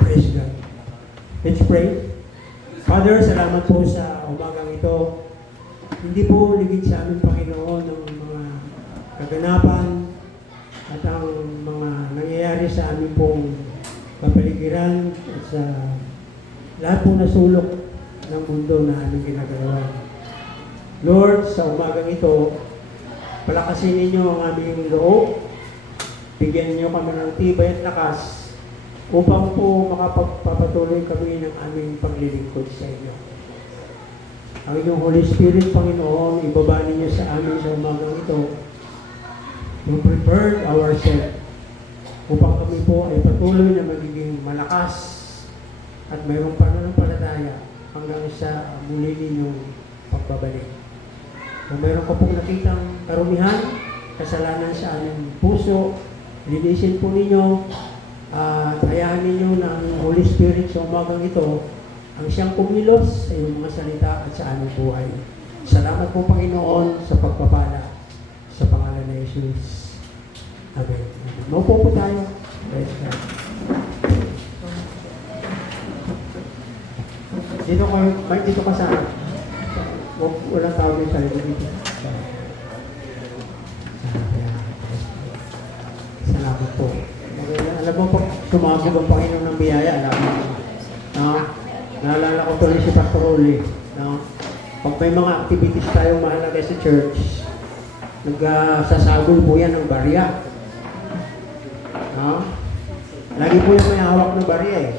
Praise God. Let's pray. Father, salamat po sa umagang ito. Hindi po ligid sa amin, Panginoon, ng mga kaganapan at ang mga nangyayari sa amin pong kapaligiran at sa lahat po na sulok ng mundo na aming ginagawa. Lord, sa umagang ito, palakasin ninyo ang aming loob, bigyan niyo kami ng tibay at lakas upang po makapagpapatuloy kami ng aming paglilingkod sa inyo. Ang inyong Holy Spirit, Panginoon, ibaba ninyo sa amin sa umagang ito to prepare ourselves upang kami po ay patuloy na magiging malakas at mayroong pananampalataya hanggang sa muli ninyong pagbabalik. Kung mayroon ka pong nakitang karumihan, kasalanan sa aming puso, linisin po ninyo at hayaan ninyo ng Holy Spirit sa umagang ito ang siyang kumilos sa iyong mga salita at sa aming buhay. Salamat po, Panginoon, sa pagpapala sa pangalan ni Jesus. Amen. Maupo po tayo. Praise God. Dito ka sa walang tawag yung sarili dito. Salamat po. Alam mo po, sumabog ang Panginoon ng biyaya. Alam mo. No? Naalala ko tuloy si Pastor Oli. No? Pag may mga activities tayong mahalaga sa church, nagsasagol po yan ng barya. No? Lagi po yung may hawak ng barya eh.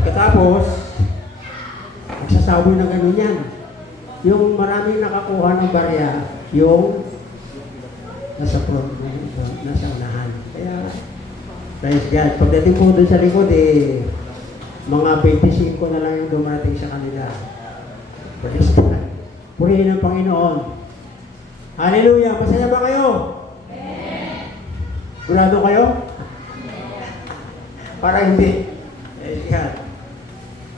Pagkatapos, nagsasaboy na gano'n yan. Yung maraming nakakuha ng barya, yung nasa front, nasa unahan. Kaya, praise God. Pagdating po doon sa likod, mga 25 na lang yung dumarating sa kanila. Praise God. Purihin ang Panginoon. Hallelujah! Masaya ba kayo? Sigurado kayo? Para hindi. Praise God.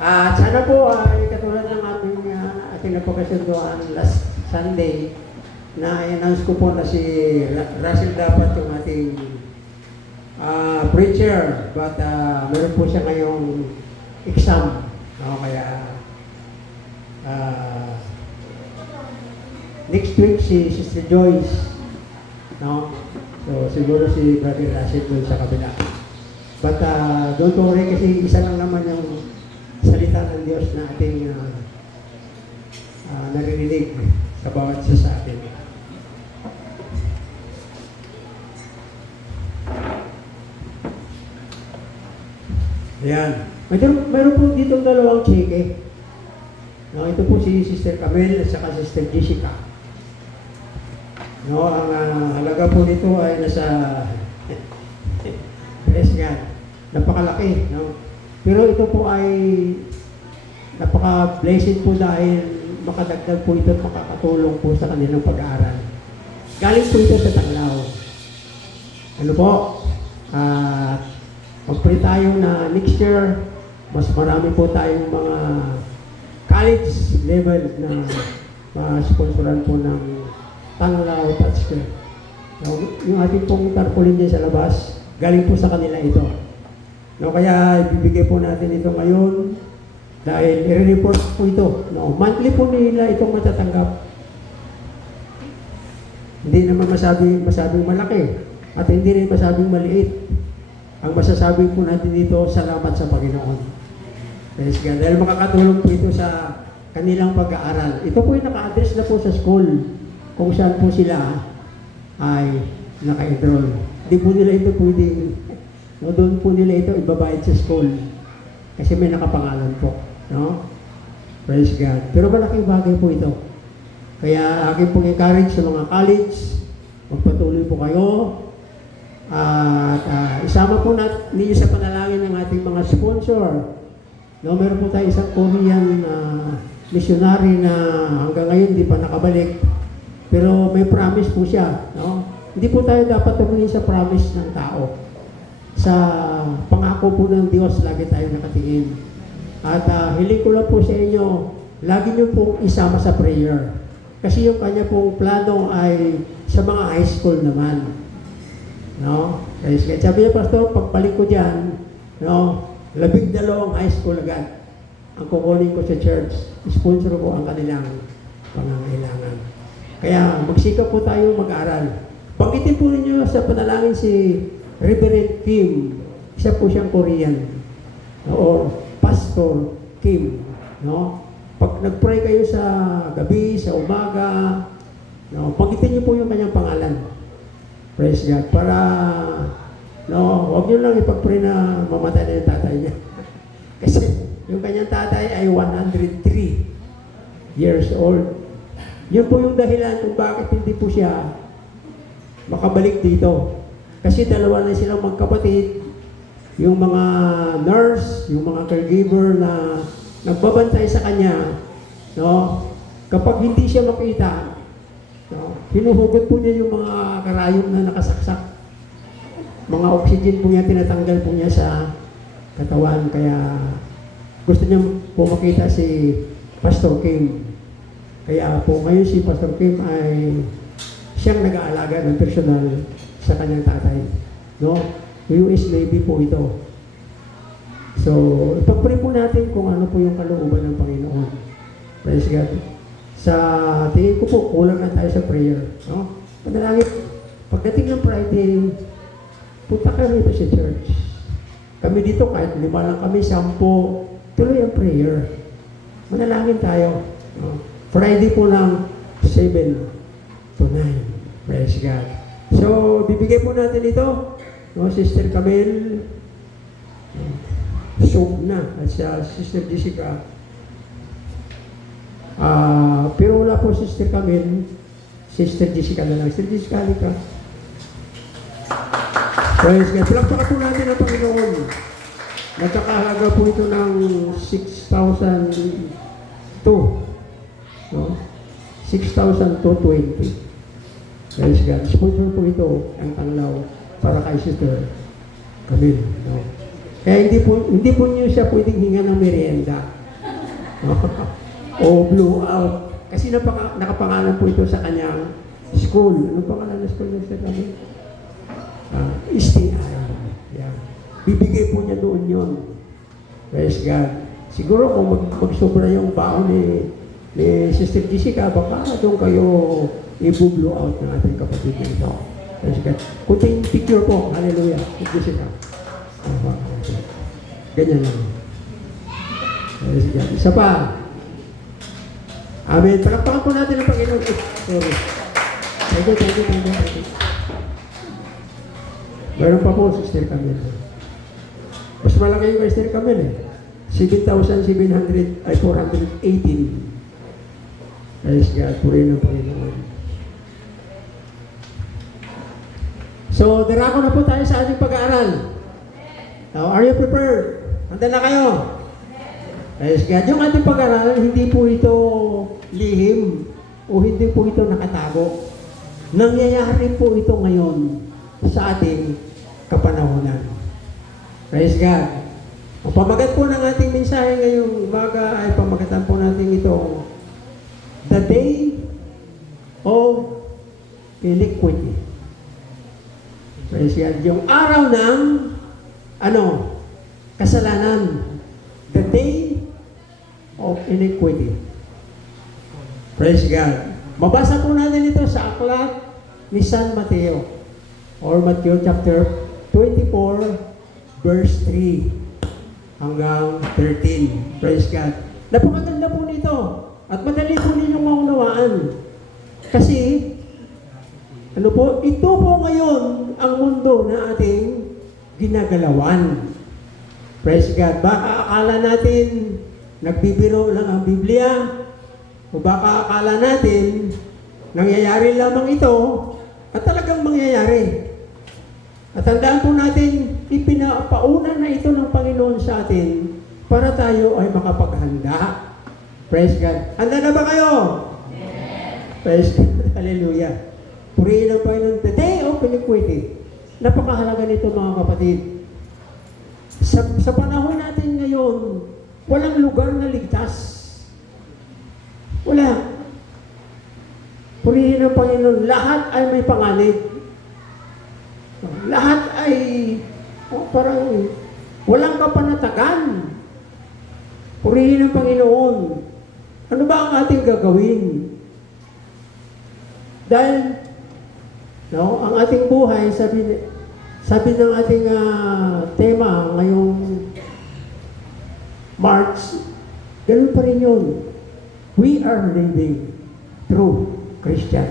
At sana po ay katulad ng ating napakasunduan last Sunday na i-announce ko po na si Russell dapat yung ating preacher, but meron po siya ngayong exam. No? Kaya next week si Sister Joyce. No? So siguro si Brother Russell doon sa kabila. But don't worry kasi isa lang naman yung salita ng Diyos na ating naririnig sa bawat isa sa atin. Ayan. Mayroon po dito dalawang cheque. No, ito po si Sister Camille at saka Sister Jessica. No, ang halaga po nito ay nasa bless God. Napakalaki, no? Pero ito po ay napaka-blessed po dahil makadagdag po ito at makakatulong po sa kanilang pag-aaral. Galing po ito sa Taglaw. Ano po? Mag-pray tayo na next year, mas marami po tayong mga college level na ma-sponsoran po ng Taglaw Touchscreen. Yung ating pong tarpaulin din sa labas, galing po sa kanila ito. No, kaya ibibigay po natin ito ngayon dahil i-report po ito. No, monthly po nila itong matatanggap. Hindi naman masabing malaki at hindi rin masabing maliit. Ang masasabi po natin dito, salamat sa Panginoon. Praise God. Dahil makakatulong po ito sa kanilang pag-aaral. Ito po yung naka-address na po sa school kung saan po sila ay naka-enroll. Hindi po nila ito pwedeng no, doon po nila ito ibabayad sa school kasi may nakapangalan po. No? Praise God. Pero malaking bagay po ito. Kaya akin pong encourage sa mga college, magpatuloy po kayo at isama po ninyo sa panalangin ng ating mga sponsor. No, meron po tayo isang Korean missionary na hanggang ngayon di pa nakabalik. Pero may promise po siya. No? Hindi po tayo dapat tumingin sa promise ng tao. Sa pangako po ng Diyos, lagi tayo nakatingin. At hiling ko lang po sa inyo, lagi niyo pong isama sa prayer. Kasi yung kanya pong plano ay sa mga high school naman. No? Sabi niya, Pastor, pagbalik ko dyan, No? 12 high school agad ang kukunin ko sa church. Sponsor ko ang kanilang pangangailangan. Kaya magsikap po tayo mag-aral. Banggitin po ninyo sa panalangin si Reverend Kim. Isa po siyang Korean. O Pastor Kim. No? Pag nag-pray kayo sa gabi, sa umaga, no, banggitin niyo po yung kanyang pangalan. Praise God. Para, no, huwag niyo lang ipag-pray na mamatay na yung tatay niya. Kasi yung kanyang tatay ay 103 years old. Yun po yung dahilan kung bakit hindi po siya makabalik dito. Kasi dalawa na silang magkapatid. Yung mga nurse, yung mga caregiver na nagbabantay sa kanya, no? Kapag hindi siya makita, no, hinuhugot po niya yung mga karayom na nakasaksak. Mga oxygen po niya, tinatanggal po niya sa katawan. Kaya gusto niya po makita si Pastor Kim. Kaya po ngayon si Pastor Kim ay siyang nag-aalaga ng personal sa kanyang tatay. No? US Navy po ito. So, ipag-pray po natin kung ano po yung kalooban ng Panginoon. Praise God. Sa tingin ko po, kulang na tayo sa prayer. No? Panalangin, pagdating ng Friday, punta ka rito sa church. Kami dito, kahit 5 lang kami, 10, tuloy ang prayer. Manalangin tayo. No? Friday po lang, 7 to 9. Praise God. So, bibigay po natin ito. No, Sister Camille, soap na, at sa Sister Jessica. Pero wala po Sister Camille, Sister Jessica na lang. Sister Jessica, halika. Praise God. Palakpakan po natin ang Panginoon. Nagkakahalaga po ito ng 6,002. No? 6,220. Praise God. Sponsor po ito ang Tanglaw para kay Sister Camille. No? Kaya hindi po niyo siya pwedeng hinga ng merienda. No? O blow out. Kasi nakapangalan po ito sa kanyang school. Anong pangalan ng school niya, Sister Camille? STI. Yeah. Bibigay po niya doon yun. Praise God. Siguro kung magsobra yung baon ni Sister Jessica, baka doon kayo i-blow out ng ating kapatid nito. Praise God. Kunting picture po. Hallelujah. Jessica. Ganyan lang. Praise God. Isa pa. Amen. Palakpakan po natin ang Panginoon. Sorry. Thank you. Meron pa po, Sister Camille. Mas malaki yung Sister Camille eh. 7,700 ay 418. Praise God. Purihin ang Panginoon. So, darako na po tayo sa ating pag-aaral. Now, are you prepared? Handa na kayo? Praise God. Yung ating pag-aaral, hindi po ito lihim o hindi po ito nakatago. Nangyayari po ito ngayon sa ating kapanahunan. Praise God. Ang pamagat po ng ating mensahe ngayong umaga ay pamagatan po natin ito, The Day of Iniquity. Praise God. Yung araw ng kasalanan. The Day of Iniquity. Praise God. Mabasa po natin ito sa aklat ni San Mateo or Matthew chapter 24 verse 3 hanggang 13. Praise God. Napakaganda po nito at madali po ninyong maunawaan. Kasi ito po ngayon ang mundo na ating ginagalawan. Praise God. Baka akala natin nagbibiro lang ang Biblia o baka akala natin nangyayari lamang ito at talagang mangyayari. At tandaan po natin, ipinapauna na ito ng Panginoon sa atin para tayo ay makapaghanda. Praise God. Handa na ba kayo? Yes. Praise God. Hallelujah. Purihin ang Panginoon. The Day of Iniquity. Napakahalaga nito mga kapatid. Sa panahon natin ngayon, walang lugar na ligtas. Wala. Purihin ang Panginoon. Lahat ay may panganib. Lahat ay parang Walang kapanatagan. Purihin ang Panginoon. Ano ba ang ating gagawin? Dahil, no, ang ating buhay, sabi ng ating tema ngayong March, ganun pa rin yun. We are living true Christian.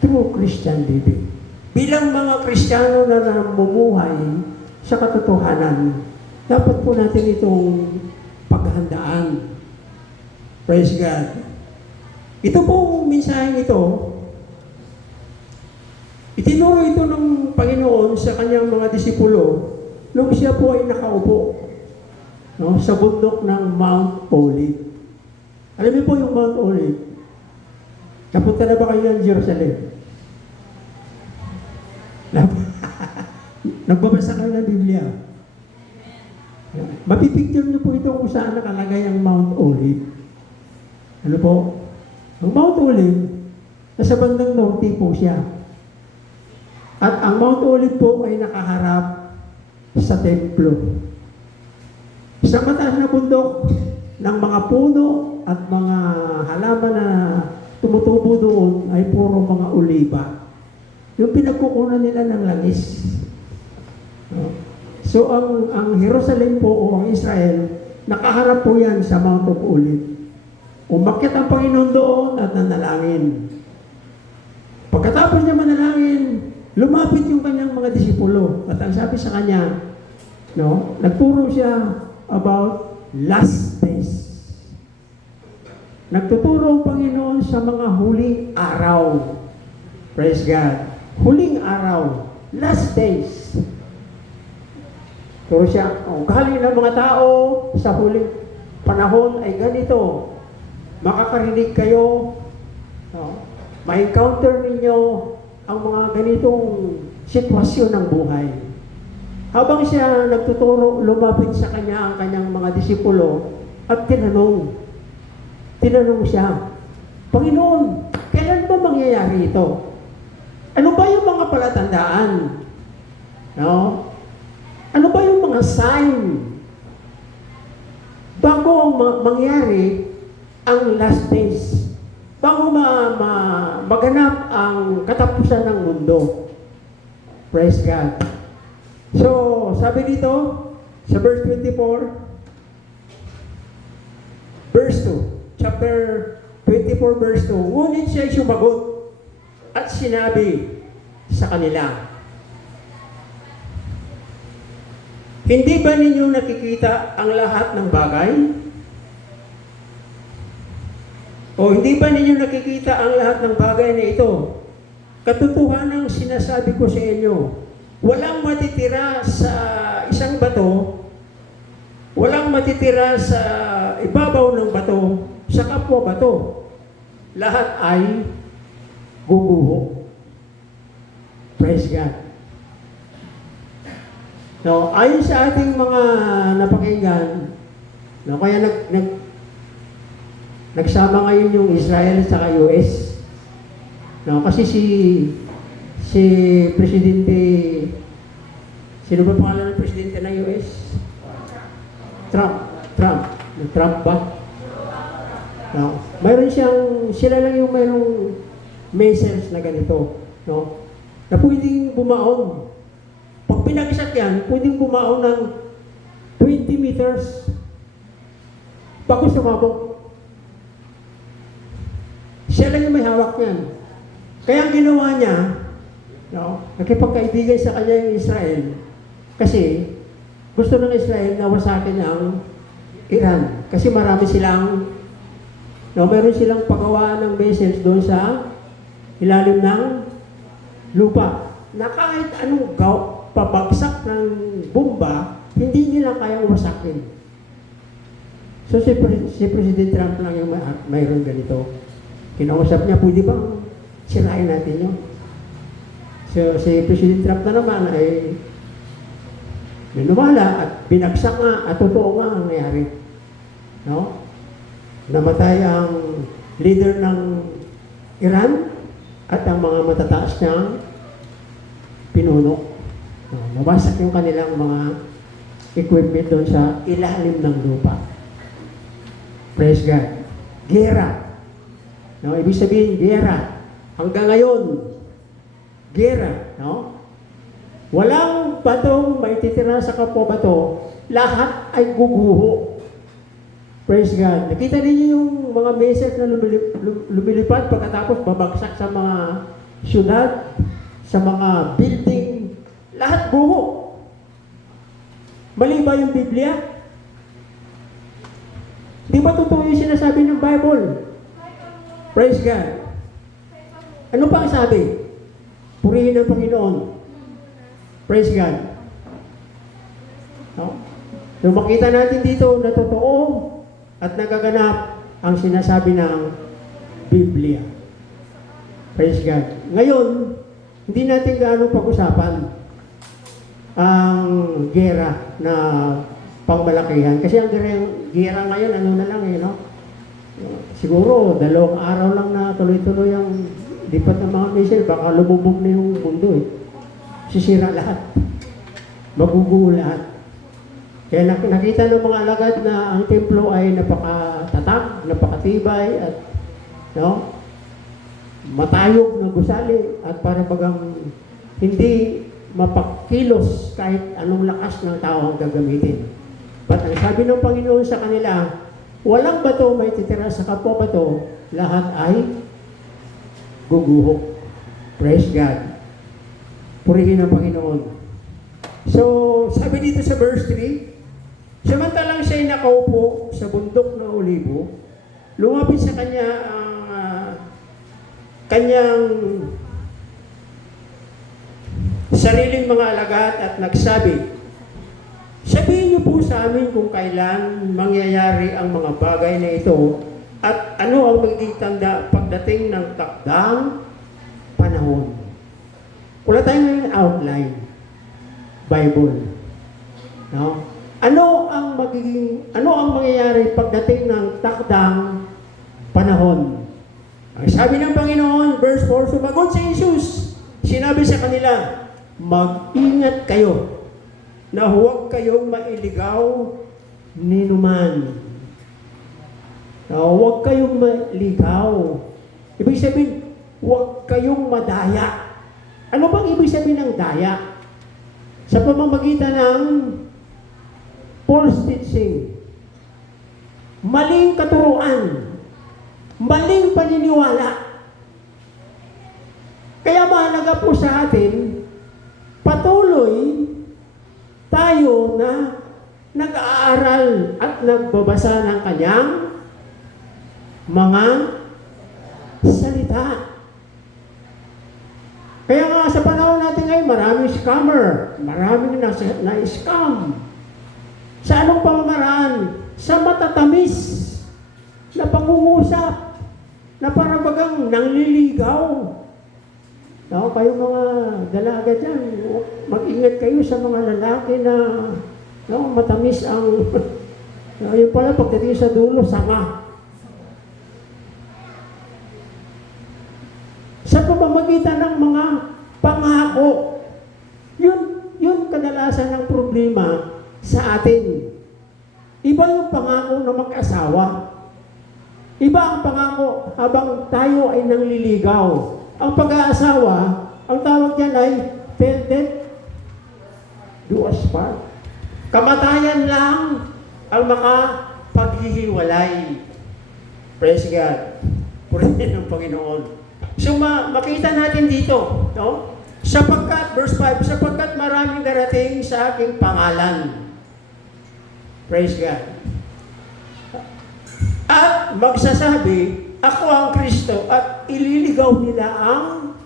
True Christian living. Bilang mga Kristiyano na namumuhay sa katotohanan, dapat po natin itong paghandaan. Praise God. Ito pong mensaheng ito, itinuro ito ng Panginoon sa kanyang mga disipulo nung siya po ay nakaupo, no, sa bundok ng Mount Olive. Alam niyo po yung Mount Olive? Napunta na ba kayo ng Jerusalem? Nagbabasa kayo ng Biblia. Mapipicture niyo po ito kung saan nakalagay ang Mount Olive. Ano po? Ang Mount Olive, nasa bandang norte po siya. At ang Mount Olive po ay nakaharap sa templo. Sa mataas na bundok ng mga puno at mga halaman na tumutubo doon ay puro mga oliba. Yung pinagkukunan nila ng langis. So ang Jerusalem po o ang Israel, nakaharap po yan sa Mount of Olive. Umakyat ang Panginoon doon at nanalangin. Pagkatapos niya manalangin, lumapit yung kanyang mga disipulo. At ang sabi sa kanya, no, nagturo siya about last days. Nagtuturo ang Panginoon sa mga huling araw. Praise God. Huling araw. Last days. Turo siya, galing ng mga tao sa huling panahon ay ganito. Makakarinig kayo, no? Ma-encounter ninyo ang mga ganitong sitwasyon ng buhay. Habang siya nagtuturo, lumapit sa kanya ang kanyang mga disipulo at tinanong siya, Panginoon, kailan ba mangyayari ito? Ano ba yung mga palatandaan? No? Ano ba yung mga sign bago mangyari ang last days, bago maganap ang katapusan ng mundo? Praise God. So, sabi dito, sa verse 24, verse 2, chapter 24, verse 2, ngunit siya sumagot at sinabi sa kanila, hindi ba ninyo nakikita ang lahat ng bagay? O hindi ba ninyo nakikita ang lahat ng bagay na ito? Katotohanan ang sinasabi ko sa inyo, walang matitira sa isang bato, walang matitira sa ibabaw ng bato, sa kapwa bato. Lahat ay guguho. Praise God. So, ayon sa ating mga napakinggan, no, kaya nagsama ngayon yung Israel at saka US. No, kasi si Presidente, sino ba pangalan ng Presidente ng US? Trump ba? No, mayroon sila lang yung mayroong message na ganito, no, na pwedeng bumaon. Pag pinag-isat yan, pwedeng bumaon ng 20 meters bago sumabog. Siya lang yung may hawak niyan. Kaya ang ginawa niya, no, nakipagkaibigan sa kanya yung Israel kasi gusto ng Israel na wasakin ang Iran. Kasi marami silang, no, meron silang pagawaan ng vessels doon sa ilalim ng lupa na kahit anong pabagsak ng bomba, hindi nila kayang wasakin. So si President Trump lang yung mayroon ganito. Kinausap niya, pwede bang sirain natin yun? So si President Trump na naman ay minumala at binagsak nga at totoo nga ang nangyari. No? Namatay ang leader ng Iran at ang mga matataas niyang pinuno. No, nawasak yung kanilang mga equipment doon sa ilalim ng lupa. Praise God. Gera. No, ibig sabihin, gera. Hanggang ngayon, gera. No? Walang batong may titira sa kapwa bato. Lahat ay guguho. Praise God. Nakita niyo yung mga message na lumilipad pagkatapos babagsak sa mga syudad, sa mga building. Lahat guho. Mali ba yung Biblia? Di ba totoo yung sinasabi ng Bible? Praise God. Ano pa ang sabi? Purihin ang Panginoon. Praise God. No? So makita natin dito na totoo at nagaganap ang sinasabi ng Biblia. Praise God. Ngayon, hindi natin gaano pag-usapan ang gera na pangmalakihan. Kasi ang gera ngayon, ano na lang no? Siguro, 2 araw lang na tuloy-tuloy ang lipat ng mga missile, baka lumubog na yung mundo Sisira lahat. Maguguho lahat. Kaya nakita ng mga alagad na ang templo ay napakatatag, napakatibay, at no, matayog na gusali, at para bagang hindi mapakilos kahit anong lakas ng tao ang gagamitin. But ang sabi ng Panginoon sa kanila, walang bato may titira sa kapwa bato, lahat ay guguho. Praise God. Purihin ang Panginoon. So, sabi dito sa verse 3, samantalang siya'y nakaupo sa bundok na Olibo, lumapit sa kanya ang kanyang sariling mga alagad at nagsabi, sabihin niyo po sa amin kung kailan mangyayari ang mga bagay na ito at ano ang magiging tanda pagdating ng takdang panahon. Wala tayong outline. Bible. No? Ano ang mangyayari pagdating ng takdang panahon? Ang sabi ng Panginoon, verse 4, sumagot si Jesus. Sinabi sa kanila, mag-ingat kayo na huwag kayong mailigaw ni numan. Huwag kayong maligaw. Ibig sabihin, huwag kayong madaya. Ano bang ibig sabihin ng daya? Sa pamamagitan ng false teaching, maling katuruan, maling paniniwala. Kaya mahalaga po sa atin, patuloy tayo na nag-aaral at nagbabasa ng kanyang mga salita. Kaya nga sa panahon natin ngayon, maraming scammer, maraming na-scam. Sa anong pamamaraan? Sa matatamis na pangungusap, na parang bagang nangliligaw. No, kayo mga dalaga dyan, mag-ingat kayo sa mga lalaki na matamis ang, yun pala pagdating sa dulo, sama. Sa pamamagitan ng mga pangako, yun kadalasan ng problema sa atin. Iba yung pangako ng mag-asawa. Iba ang pangako habang tayo ay nangliligaw. Ang pag-aasawa, ang tawag niyan ay till death do us part. Kamatayan lang ang makapaghihiwalay. Praise God. Purihin ang Panginoon. So makita natin dito, no? Sapagkat, verse 5, sapagkat maraming darating sa aking pangalan. Praise God. At magsasabi, ako ang Kristo, at ililigaw nila ang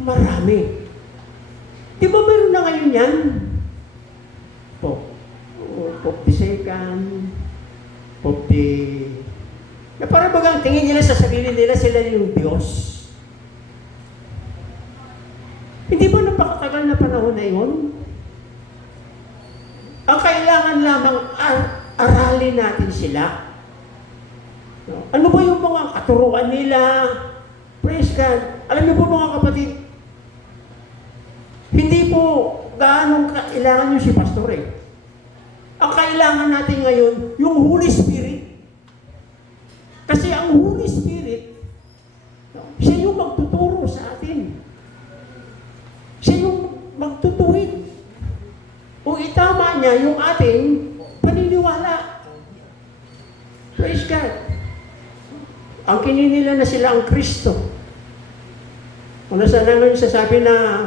marami. Di ba meron na ngayon yan? Pope the second, Pope the... Na parang bagang tingin nila sa sarili nila, sila yung Diyos. Hindi ba napakatagal na panahon na yun? Ang kailangan lamang aralin natin sila. Ano ba yung mga katuruan nila? Praise God. Alam niyo po mga kapatid, hindi po gaano kailangan nyo si pastor kailangan natin ngayon, yung Holy Spirit. Kasi ang Holy Spirit, siya yung magtuturo sa atin. Siya yung magtutuwid. O itama niya yung ating paniniwala. Praise God. Ang kininila na sila ang Kristo. Kung nasaan naman sasabi na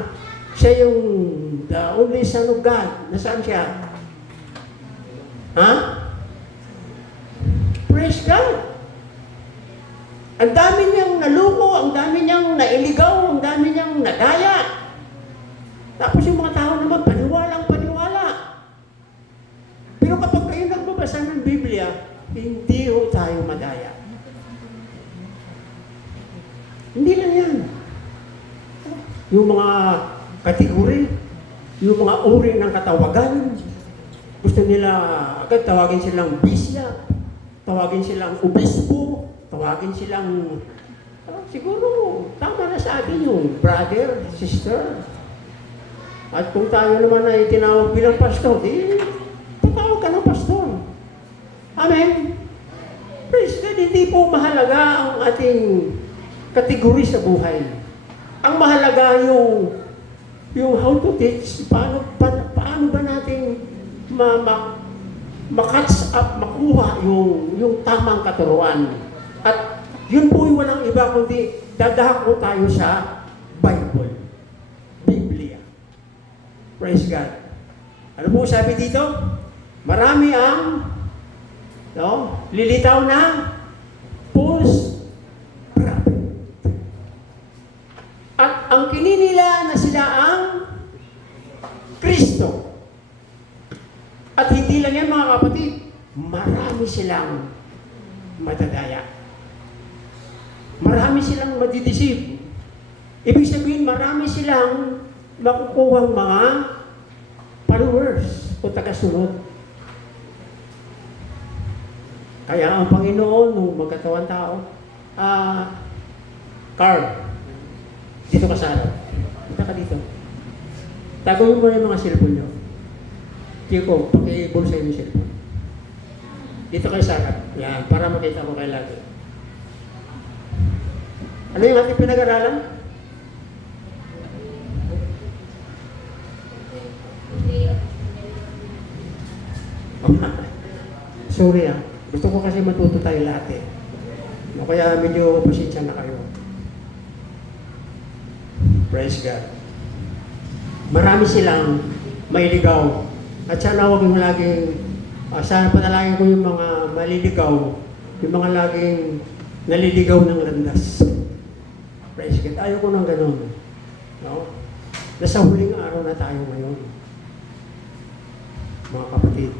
siya yung the only Son of God. Nasaan siya? Ha? Praise God. Ang dami niyang naluko, ang dami niyang nailigaw, ang dami niyang nadaya. Tapos yung mga tao naman, paniwalang paniwala. Pero kapag kayo nagbabasa ng Biblia, hindi ho tayo madaya. Hindi lang yan. Yung mga kategori, yung mga uri ng katawagan, gusto nila agad tawagin silang bisya, tawagin silang obispo, tawagin silang, siguro, tama na sa atin yung brother, sister. At kung tayo naman ay tinawag bilang pastor, di, tatawag ka ng pastor. Amen? Praise God, hindi po mahalaga ang ating kategori sa buhay. Ang mahalaga yung how to teach, paano ba natin ma-catch up, makuha yung tamang katuruan. At yun po yung walang iba kundi dadako tayo sa Bible. Biblia. Praise God. Ano po sabi dito? Marami ang lilitaw na false prophet. At ang kininila na sila ang Kristo. At hindi lang yan mga kapatid, marami silang madadaya. Marami silang madideceive. Ibig sabihin, marami silang makukuhang mga followers o tagasunod. Kaya ang Panginoon, nung magkatawang tao, Carl, dito ka sa harap. Dito ka dito. Taguin mo na yung mga cellphone nyo. Kiko, pakibulsa yung cellphone. Dito kayo sa harap. Yan, para makita ko kayo lagi. Ano yung ating pinag-aralan? Sorry gusto ko kasi matuto tayo lahat eh. Kaya medyo pasensya na kayo. Praise God. Marami silang mailigaw. At sana huwag yung laging, sana panalangin ko yung mga maliligaw, yung mga laging naliligaw ng landas. Praise God. Ayaw ko ng ganun. No? Nasa huling araw na tayo ngayon. Mga kapatid.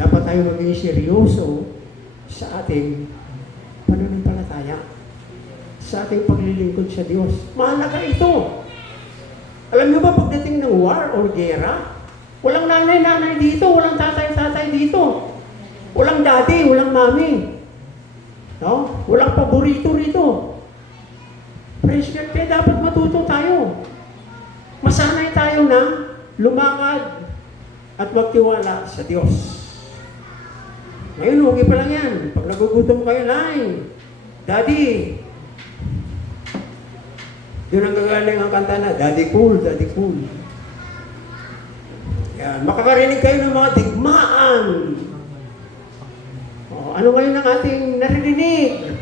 Dapat tayo maging seryoso sa ating pananampalataya, sa ating paglilingkod sa Diyos. Mahalaga ito. Alam niyo ba pagdating ng war or gera, walang nanay-nanay dito, walang tatay-tatay dito, walang daddy, walang mami, no? Walang paborito rito. Praise God, kaya dapat matuto tayo. Masanay tayo na lumakad at magtiwala sa Diyos. Ngayon, okay pa lang yan. Pag nagugutom kayo, Daddy. Yun ang gagaling ang kanta na, Daddy cool, Daddy cool. Yan. Makakarinig kayo ng mga digmaan. Ano ngayon ang ating narinig?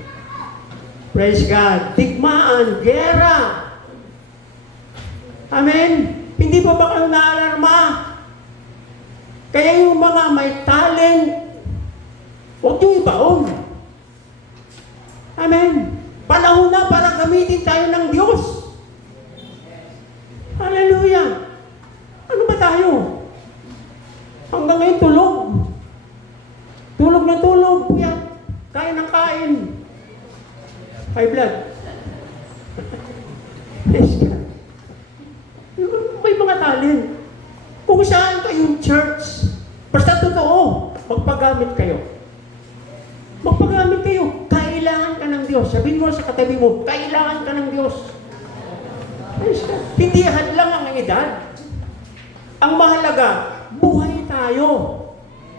Praise God. Digmaan, gera. Amen? Hindi pa ba kayo naalarma? Kaya yung mga may talent, huwag niyong ibaon. Amen. Panahon na para gamitin tayo ng Diyos. Hallelujah. Ano ba tayo? Hanggang ngayon tulog. Tulog na tulog. Kuya, kain ng kain. High blood. Yes, God. May mga talent. Kung saan kayong church, basta totoo, magpagamit kayo. Magpagamit kayo. Kailangan ka ng Diyos. Sabihin mo sa katabi mo, kailangan ka ng Diyos. Hindi hadlang ang edad. Ang mahalaga, buhay tayo.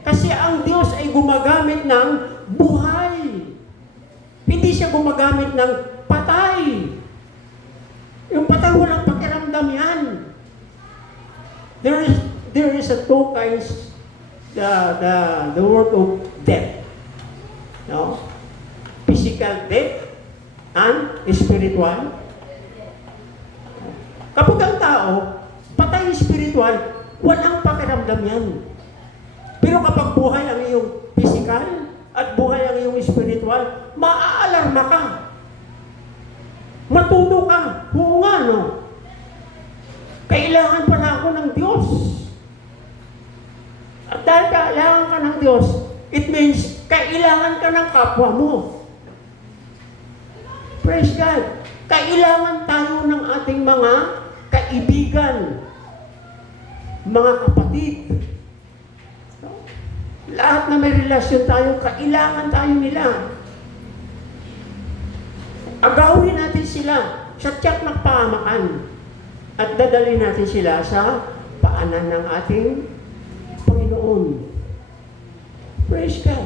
Kasi ang Diyos ay gumagamit ng buhay. Hindi siya gumagamit ng patay. Yung patay walang pakiramdam yan. There is a two kinds, the word of death. No? Physical death and spiritual. Kapag ang tao, patay spiritual, walang pakiramdam yan. Pero kapag buhay ang iyong physical at buhay ang iyong spiritual, maaalarma ka. Matuto ka. Oo nga, no? Kailangan pala ako ng Diyos. At dahil kailangan ka ng Diyos, it means kailangan ka ng kapwa mo. Praise God. Kailangan tayo ng ating mga kaibigan, mga kapatid. Lahat na may relasyon tayo, kailangan tayo nila. Agawin natin sila sa tiyak ng pamakan at dadalhin natin sila sa paanan ng ating Panginoon. Praise God.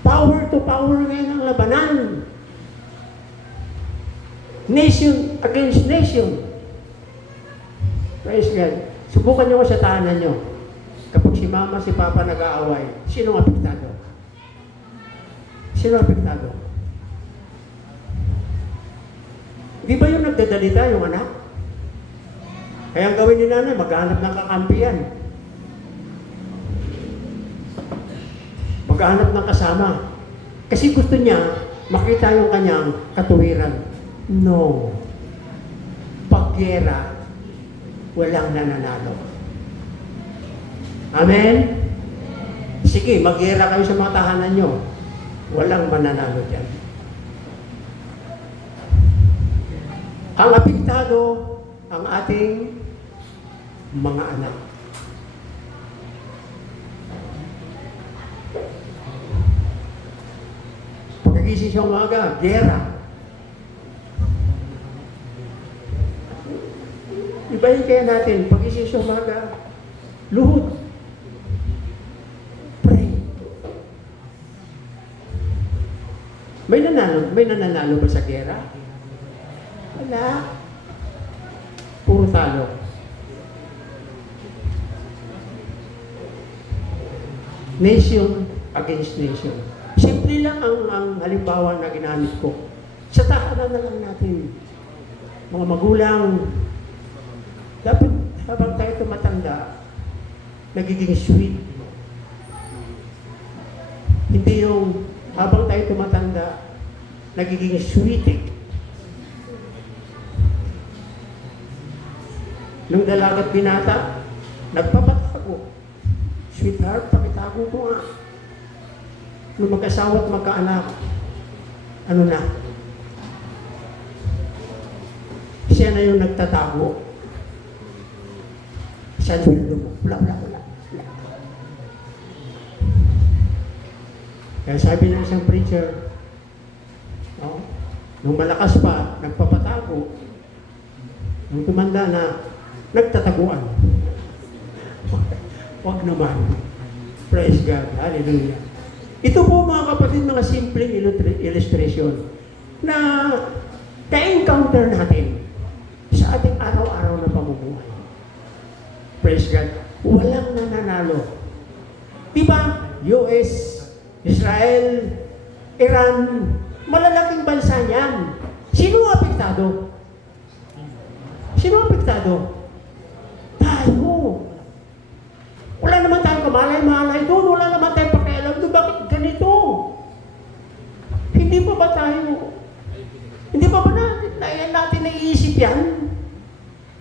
Power to power ngayon ang labanan. Nation against nation. Praise God. Subukan nyo sa tahanan nyo. Kapag si mama, si papa nag-aaway, sino ang apektado? Sino ang apektado? Di ba yung nagdadalita yung anak? Kaya ang gawin ni nanay, maghanap ng kakampiyan. Maghanap ng kasama. Kasi gusto niya makita yung kanyang katuwiran. No. Pagyera, walang nananalo. Amen? Sige, magyera kayo sa mga tahanan nyo. Walang mananalo dyan. Ang apektado, ang ating mga anak. Pagkagising siya umaga, gera. Ibahin kaya natin, pag-isip siya umaga, luhod. Pray. May nananalo ba sa gera? Wala. Puro talo. Nation against nation. Simple lang ang halimbawa na ginamit ko. Sa tahanan na lang natin, mga magulang, dapat habang tayo tumatanda, nagiging sweet. Hindi yung habang tayo tumatanda, nagiging sweet. Nung dalagat binata, nagpapatago. Sweetheart, pakitago ko nga. Nung mag-asawa at magkaanak, ano na? Siya na yung nagtatago. Saan sweldo mo? Wala. Kaya sabi ng isang preacher, nung malakas pa, nagpapatago. Nung tumanda na, nagtataguan. Wag naman. Praise God. Hallelujah. Ito po mga kapatid, mga simpleng illustration na na-encounter natin sa ating araw-araw na pamumuhay. Praise God. Walang nananalo. Diba? US, Israel, Iran, malalaking bansa niyan. Sino apektado? Sino apektado? Tayo. Wala naman tayong kamalay-malay doon. Wala naman tayong pakialam doon. Bakit ganito? Hindi pa ba natin naiisip yan?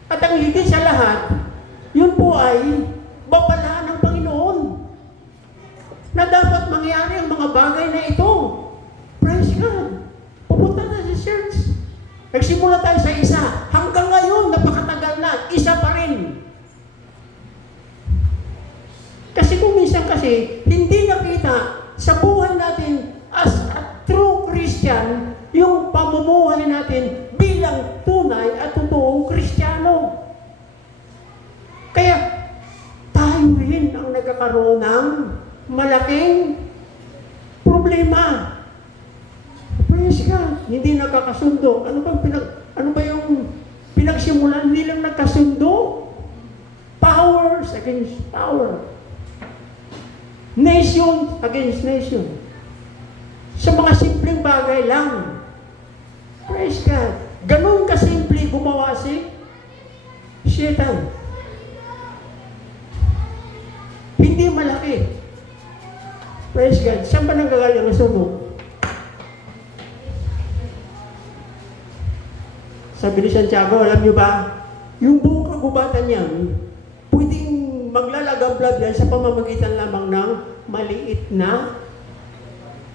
At ang higit sa lahat, yun po ay babala ng Panginoon na dapat mangyari ang mga bagay na ito. Praise God. Pupunta na sa church. Nagsimula tayo sa isa. Hanggang ngayon, napakatagal na. Isa pa rin. Kasi kung minsan hindi nakita sa buhay natin as a true Christian, yung pamumuhay natin bilang tunay at totoong Kristiyano. nagkakaroon ng malaking problema. Praise God, hindi nagkakasundo. Ano ba yung pinagsimulan? Hindi lang nagkasundo. Powers against power. Nation against nation. Sa mga simpleng bagay lang. Praise God. Ganun kasimple gumawa si Satan. Hindi malaki. Praise God. Saan ba nanggagaling ang sunog? Sabi ni Santiago, alam niyo ba, yung buong kagubatan niya, pwedeng maglalagablab yan sa pamamagitan lamang ng maliit na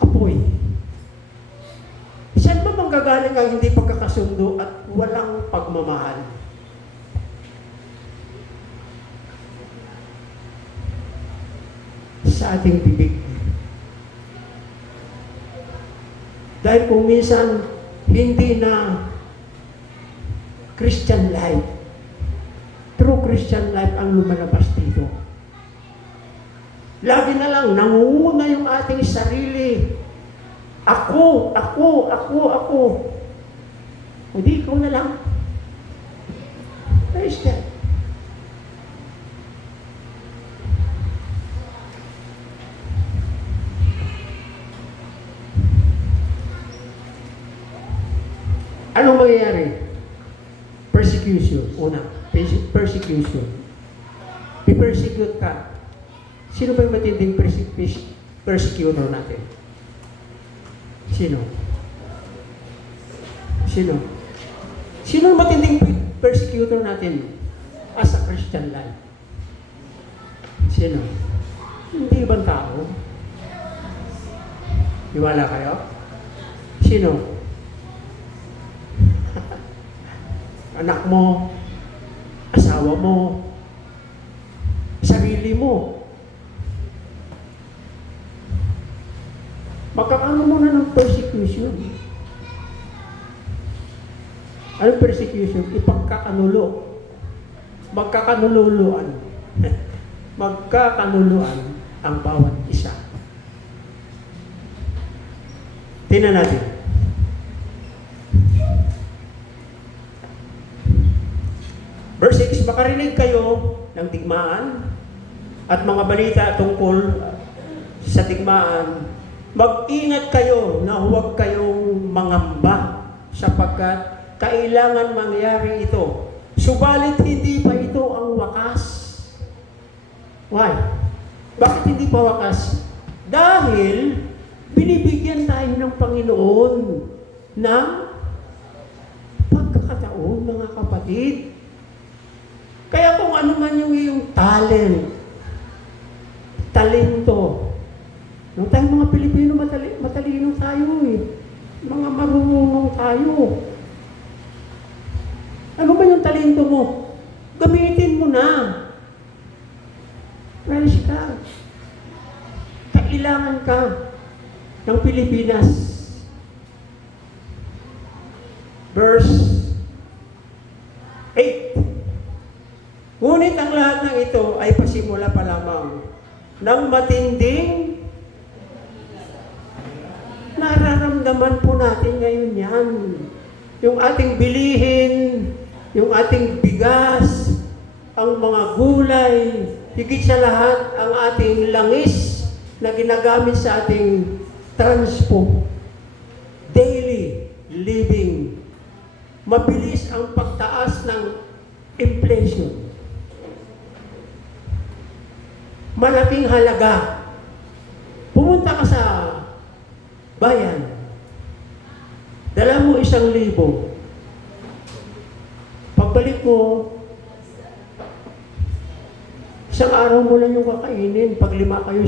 apoy. Saan ba manggagaling ang hindi pagkakasundo at walang pagmamahal? Sa ating bibig. Dahil kung minsan hindi na Christian life, true Christian life ang lumalabas dito. Lagi na lang nangunguna yung ating sarili. Ako. Hindi, ikaw na lang. Praise God. Anong mangyayari? Persecution. Una, persecution. Pipersecute ka. Sino ba yung matinding persecutor natin? Sino? Sino ang matinding persecutor natin as a Christian life? Sino? Hindi ibang tao. Iwala kayo? Sino? Anak mo, asawa mo, sarili mo. Magkakaano muna ng persecution. Anong persecution? Ipagkakanulo. Magkakanululuan. Magkakanuluan ang bawat isa. Tingnan natin. Verse 6, makarinig kayo ng digmaan at mga balita tungkol sa digmaan. Mag-ingat kayo na huwag kayong mangamba sapagkat kailangan mangyari ito. Subalit hindi pa ito ang wakas. Why? Bakit hindi pa wakas? Dahil binibigyan tayo ng Panginoon ng pagkakataon, mga kapatid. Kaya kung ano man yung iyong talento. Nung tayong mga Pilipino, matalino tayo eh. Mga marunong tayo. Ano ba yung talento mo? Gamitin mo na. Praise God. Kailangan ka ng Pilipinas. Verse 8. Ngunit ang lahat ng ito ay pasimula pa lamang ng matinding nararamdaman po natin ngayon yan. Yung ating bilihin, yung ating bigas, ang mga gulay, higit sa lahat ang ating langis na ginagamit sa ating transpo, daily living. Mabilis ang pagtaas ng inflation. Malaking halaga. Pumunta ka sa bayan. Dala mo 1,000. Pagbalik mo, isang araw mo lang yung kakainin pag 5 kayo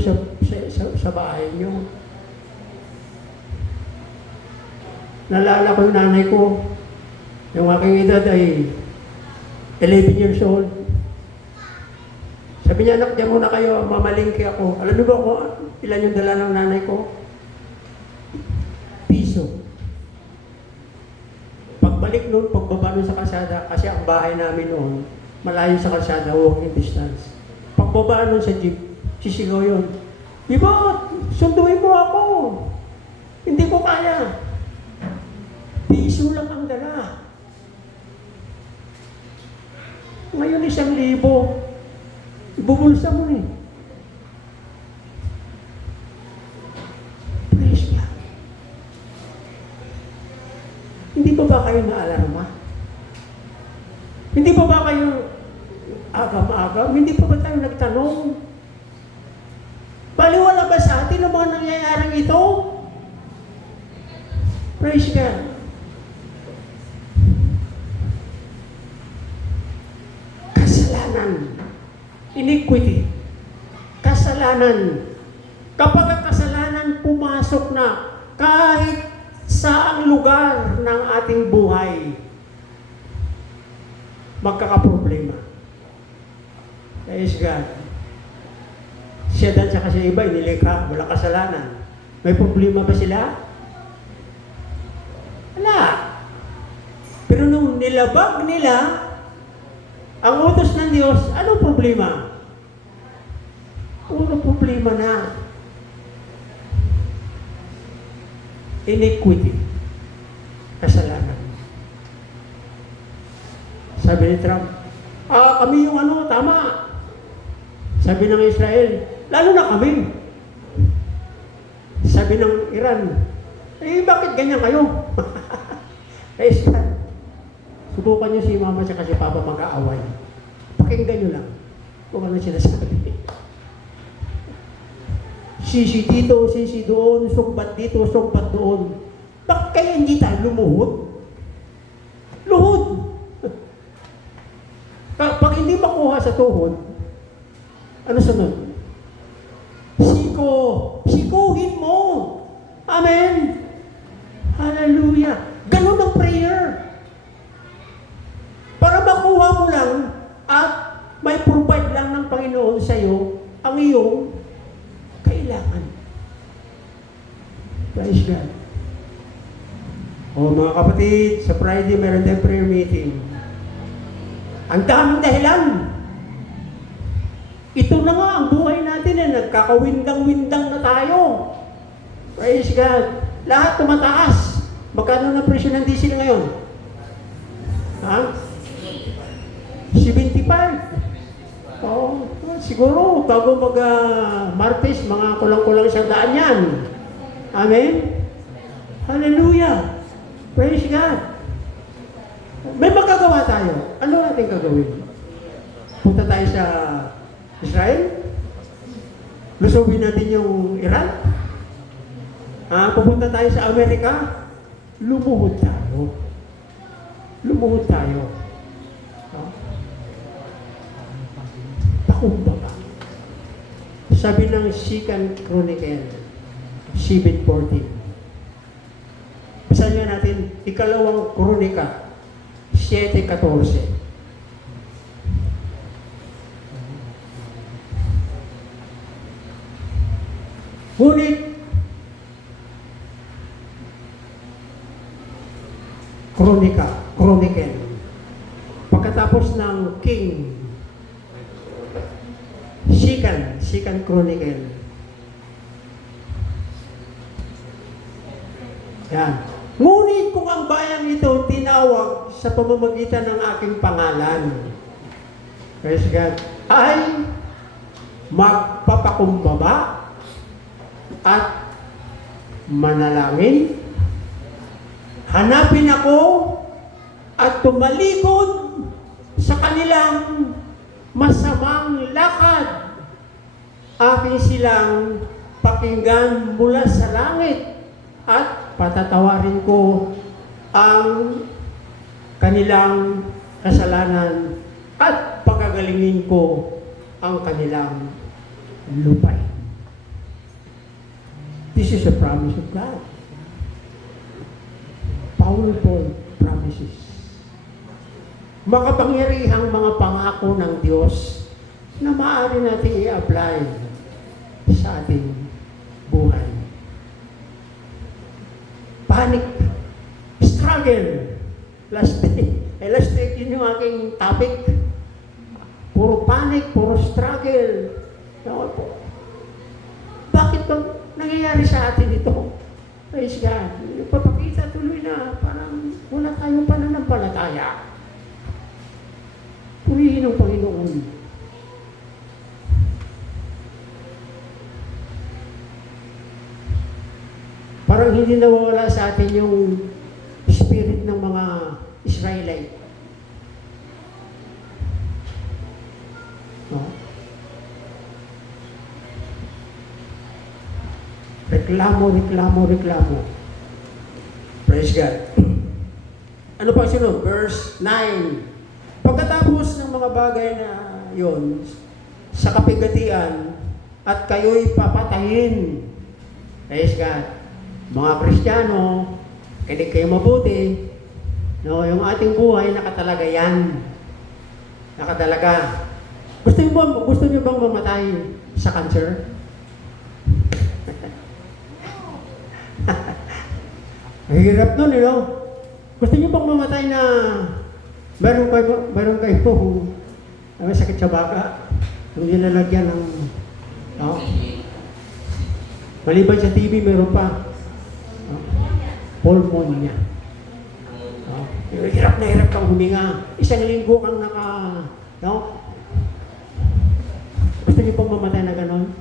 sa bahay nyo. Nalala ko yung nanay ko. Yung aking edad ay 11 years old. Sabi niya, anak, diyan muna kayo, mamalingki ako. Alam niyo ba kung ilan yung dala ng nanay ko? Piso. Pagbalik noon, pagbaba noon sa kalsada, kasi ang bahay namin noon, malayo sa kalsada, walking distance. Pagbaba noon sa jeep, Sisigaw yun. Ibot, sunduin mo ako. Hindi ko kaya. Piso lang ang dala. Ngayon 1,000. Ibubulsa mo eh. Praise God. Hindi pa ba kayo naalarma? Hindi pa ba kayo agam-agam? Hindi pa ba tayo nagtanong? Baliwala ba sa atin ang mga nangyayaring ito? Praise God. Kasalanan. Iniquity. Kasalanan. Kapag ang kasalanan pumasok na kahit saang lugar ng ating buhay, magkakaproblema. Praise God. Siya dan sa kasi iba, inilikha, walang kasalanan. May problema ba sila? Wala. Pero nung nilabag nila ang utos ng Diyos, anong problema? Puro problema na. Iniquity. Kasalanan. Sabi ni Trump, kami yung tama. Sabi ng Israel, lalo na kami. Sabi ng Iran, bakit ganyan kayo? Subukan niyo si mama at si papa mag-aaway. Pakinggan niyo lang kung ano sinasabi. Sisi dito, sisi doon, sumbat dito, sumbat doon. Bakit kaya hindi tayo lumuhod? Luhod! Pag hindi makuha sa tuhod, ano sunod? Sikuhin mo. Amen. Hallelujah. Ganun ang prayer. Para makuha mo lang at may provide lang ng Panginoon sa iyo ang iyong kailangan. Praise God. Mga kapatid, sa Friday meron tayong prayer meeting. Ang daming dahilan. Ito na nga ang buhay natin nagkakawindang-windang na tayo. Praise God. Lahat tumataas. Magkano na presyo ng diesel ngayon? Ha? 75. Siguro, bago Martes, mga kulang-kulang 100 yan. Amen? Hallelujah! Praise God! May magagawa tayo. Ano natin gagawin? Punta tayo sa Israel? Lusubin natin yung Iran? Pupunta tayo sa Amerika? Lumuhod tayo. Lumuhod tayo. Pakumbaga. Sabi ng 2 Chronicle 7:14. Basahin natin, 2 Kronika 7:14. Ngunit, Chronicle, pagkatapos ng King, 2 Chronicle. Yan. Ngunit kung ang bayang ito tinawag sa pamamagitan ng aking pangalan, praise God, ay magpapakumbaba at manalangin, hanapin ako at tumalikod sa kanilang masamang lakad, aking silang pakinggan mula sa langit at patatawarin ko ang kanilang kasalanan at pagagalingin ko ang kanilang lupay. This is a promise of God. Powerful promises. Makapangyarihang mga pangako ng Diyos na maaari natin i-apply sa ating buhay. Panic, struggle. Last day, yun yung aking topic. Puro panic, puro struggle. nangyayari sa atin ito. Praise God. Nagpapakita tuloy na parang wala tayong pananampalataya. Purihin ng Panginoon. Parang hindi nawawala sa atin yung spirit ng mga Israelite. No? Reklamo. Praise God. Ano pa sunod? Verse 9. Pagkatapos ng mga bagay na yon sa kapigatian at kayo'y papatayin. Praise God. Mga Kristiyano, kinig kayo mabuti. No, yung ating buhay nakatalaga yan. Nakatalaga. Gusto niyo bang mamatay sa cancer? Hirap nun, Gusto niyo bang mamatay na meron kayo may sakit sa baka? Yung nilalagyan ng maliban sa TB, meron pa pulmonya. Hirap na hirap kang huminga. Isang linggo kang Gusto niyo pang mamatay na ganon?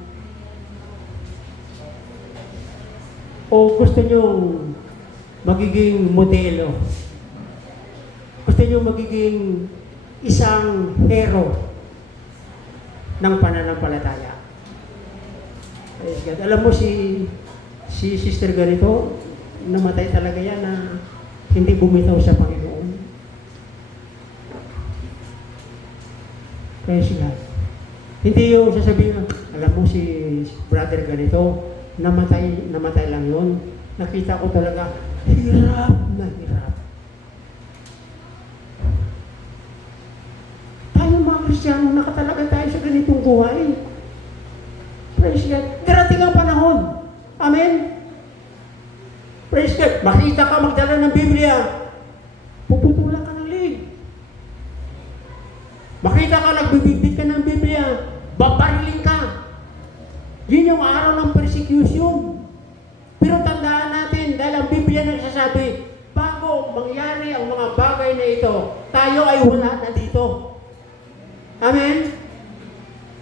O gusto niyo magiging modelo? Gusto niyo magiging isang hero ng pananampalataya? Alam mo si Sister ganito, namatay talaga yan na hindi bumitaw sa Panginoon. Praise God. Hindi yung sasabihin, alam mo si brother ganito, namatay lang yun. Nakita ko talaga, hirap na hirap. Tayo mga Kristiyano, nakatalaga tayo sa ganitong buhay. Praise God. Darating ang panahon. Amen? Praise God. Makita ka magdala ng Biblia, puputulan ka ng lig. Makita ka nagbibigit ka ng Biblia, babarilin ka. Yun yung araw ng persecution. Pero tandaan natin, dahil ang Biblia nagsasabi, bago mangyari ang mga bagay na ito, tayo ay wala na dito. Amen?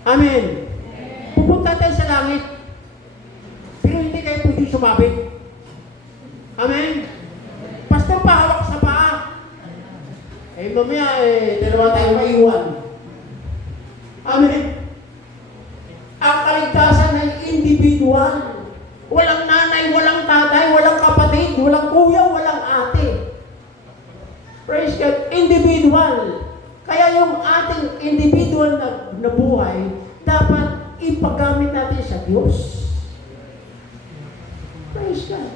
Amen. Pupunta tayo sa langit. Pero hindi kayo pwede sumabit. Amen? Pastor, pahawak sa paa. Mamaya, dalawa tayo maiwan. Amen? Ang kaligtasan ay individual. Walang nanay, walang tatay, walang kapatid, walang kuya, walang ate. Praise God. Individual. Kaya yung ating individual na buhay, dapat ipagamit natin sa Diyos. Praise God.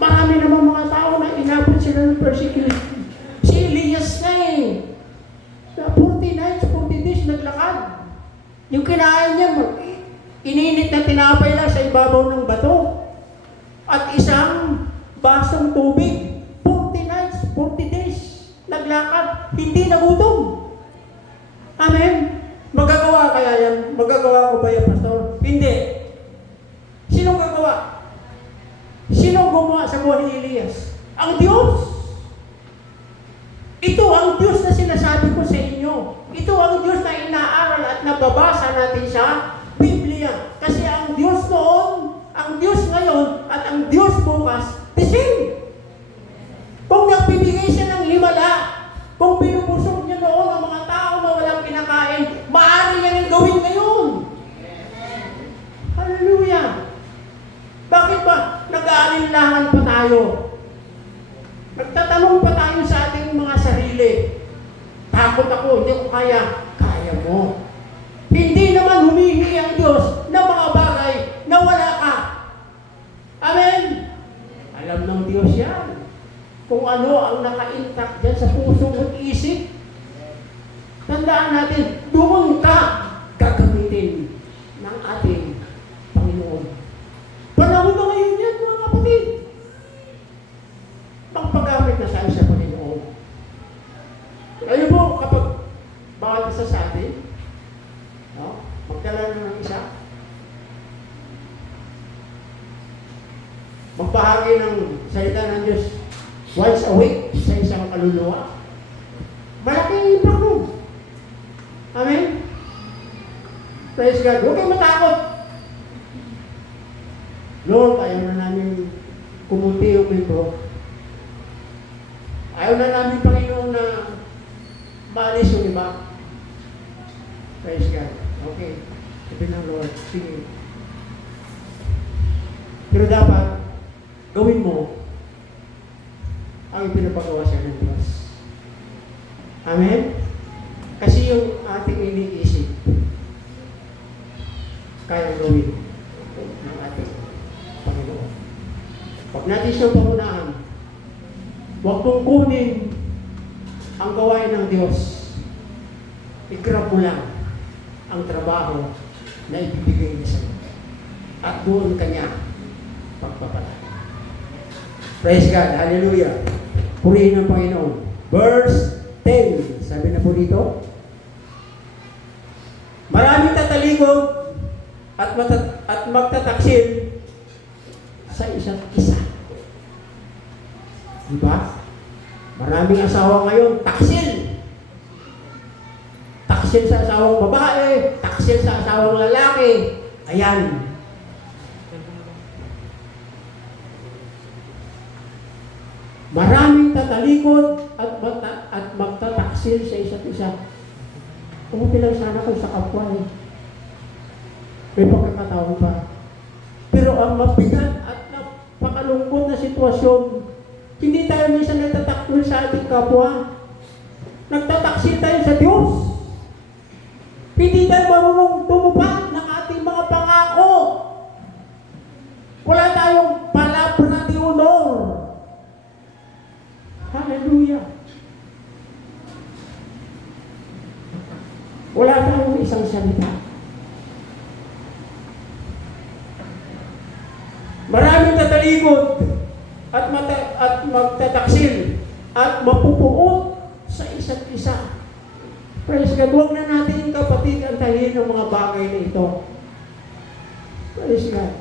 Marami naman mga tao na inabot sila ng persecution. Si Elias na na 40 nights, 40 days naglakad. Yung kinain niya, ininit na tinapay lang sa ibabaw ng bato. At isang basong tubig. 40 nights, 40 days naglakad. Hindi nagutom. Amen? Magagawa kaya yan? Magagawa ko ba yan, Pastor? Hindi. Sinong gagawa? Sinong gumawa sa buhay ni Elias? Ang Diyos. Ito ang Diyos na sinasabi ko sa inyo. Ito ang Diyos na inaaral at nababasa natin sa Biblia. Kasi ang Diyos noon, ang Diyos ngayon, at ang Diyos bukas, the same. Kung nagbibigay siya ng himala, kung binubusog niya noon ang mga tao na walang kinakain, maaari niya rin gawin ngayon. Hallelujah! Bakit ba nag-aalinlangan pa tayo? Nagtatanong pa tayo sa ating mga sarili. Takot ako, hindi ko kaya. Kaya mo. Hindi naman humihingi ang Diyos ng mga bagay na wala ka. Amen? Alam ng Diyos yan. Kung ano ang naka-intact dyan sa puso at isip. Tandaan natin, doon ka gagamitin ng ating Panginoon. Panahon na ngayon yan, mga kapatid. Pagpagamit na tayo sa Panginoon. Ayun po, kapag bawat isa sa atin, magdala na ng isa, magbahagi ng salita ng Diyos once a week sa isang kaluluwa. Malaking impact nun. Amen? Praise God. Huwag kayong matakot. Lord, ayaw na namin kumunti yung membro. Ayaw na namin, Panginoon, na maalis yung iba. Praise God. Okay. Sabi ng Lord, sige. Pero dapat, gawin mo ang pinapagawa siya ng Diyos. Amen? Kasi yung ating iniisip, kayang gawin ng ating Panginoon. Pag natin siyang pangunahan, huwag mong kunin ang gawain ng Diyos. I-grab mo lang ang trabaho na ibibigay niya sa'yo. At doon kanya pagpapala. Praise God. Hallelujah. Purihin ang Panginoon. Verse 10. Sabi na po dito, maraming tatalikod at magtataksil sa isa't isa. Diba? Maraming asawa ngayon, taksil. Taksil sa asawang babae, taksil sa asawang lalaki. Ayan. Maraming tatalikod at magtataksil sa isa't isa. Umuti lang sana kung sa kapwa eh. May pagkakataon pa. Pero ang mabigat at napakalungkot na sitwasyon, hindi tayo minsan nagtataksil sa ating kapwa. Nagtataksil tayo sa Diyos. Hindi tayo marunong tumupad ng ating mga pangako. Wala tayong palabra de honor. Hallelujah. Wala tayong isang salita. Maraming tatalikod at magtataksil at mapupuot sa isa't isa. Praise God. Huwag na natin, kapatid, antayin ang mga bagay na ito. Praise God.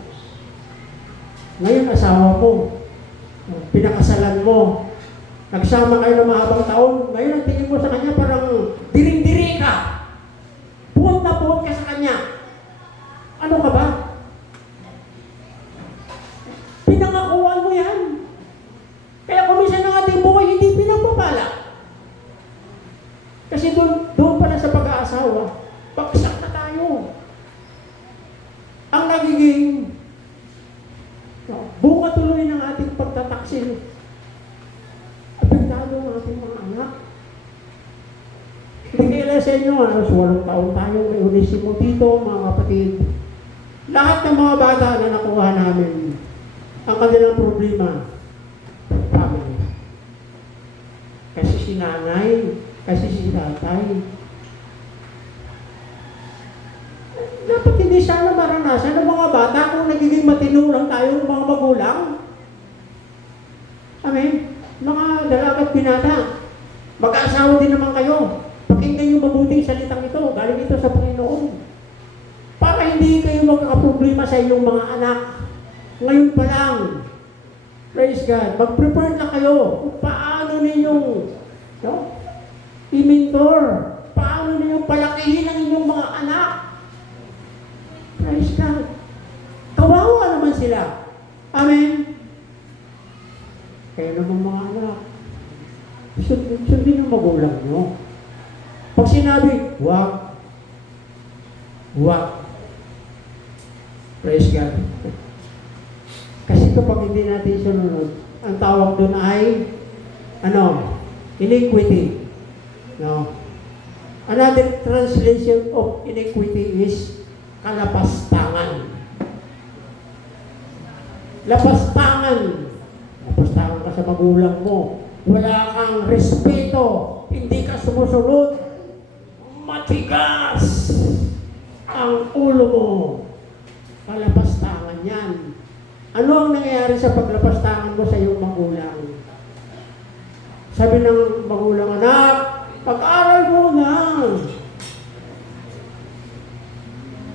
Ngayon, asawa mo, pinakasalan mo, nagsama kayo ng mahabang taon, ngayon ang tingin mo sa kanya parang diring-diri ka. Puot na puot ka sa kanya. Ano ka ba? Pinangakuan mo yan. Kaya kuminsan ng ating buhay, hindi pinapapala. Kasi doon pala sa pag-aasawa, bagsak na tayo. Ang nagiging bunga tuloy ng ating pagtataksil. Apektado ang ating mga anak. Hindi kailan sa inyo, 8 taon tayo, may Onesimo dito, mga kapatid. Lahat ng mga bata na nakuha namin, ang kanilang problema, family. Kasi si nanay, kasi si tatay. Dapat hindi sana maranasan ng mga bata kung nagiging matino lang tayo ng mga magulang. Amen? Mga dalagat binata, mag-aasawa din naman kayo. Pakinggan yung mabuting salitang ito, galing ito sa Panginoon. Para hindi kayo magkakaproblema sa iyong mga anak. Ngayon pa lang, praise God, mag-prepare na kayo kung paano ninyong i-mentor, paano ninyong palakihin ang inyong mga anak. Praise God. Kawawa naman sila. Amen? Kaya naman mga anak, sundin ang magulang nyo. Pag sinabi, wag. Praise God. Kasi kapag hindi natin sunod, ang tawag doon ay, iniquity. No. Another translation of iniquity is kalapastangan. Lapastangan. Lapastangan ka sa magulang mo. Wala kang respeto. Hindi ka sumusunod. Matigas ang ulo mo. Kalapastangan yan. Ano ang nangyayari sa paglapastangan mo sa iyong magulang? Sabi ng magulang, anak, pag-aral mo na.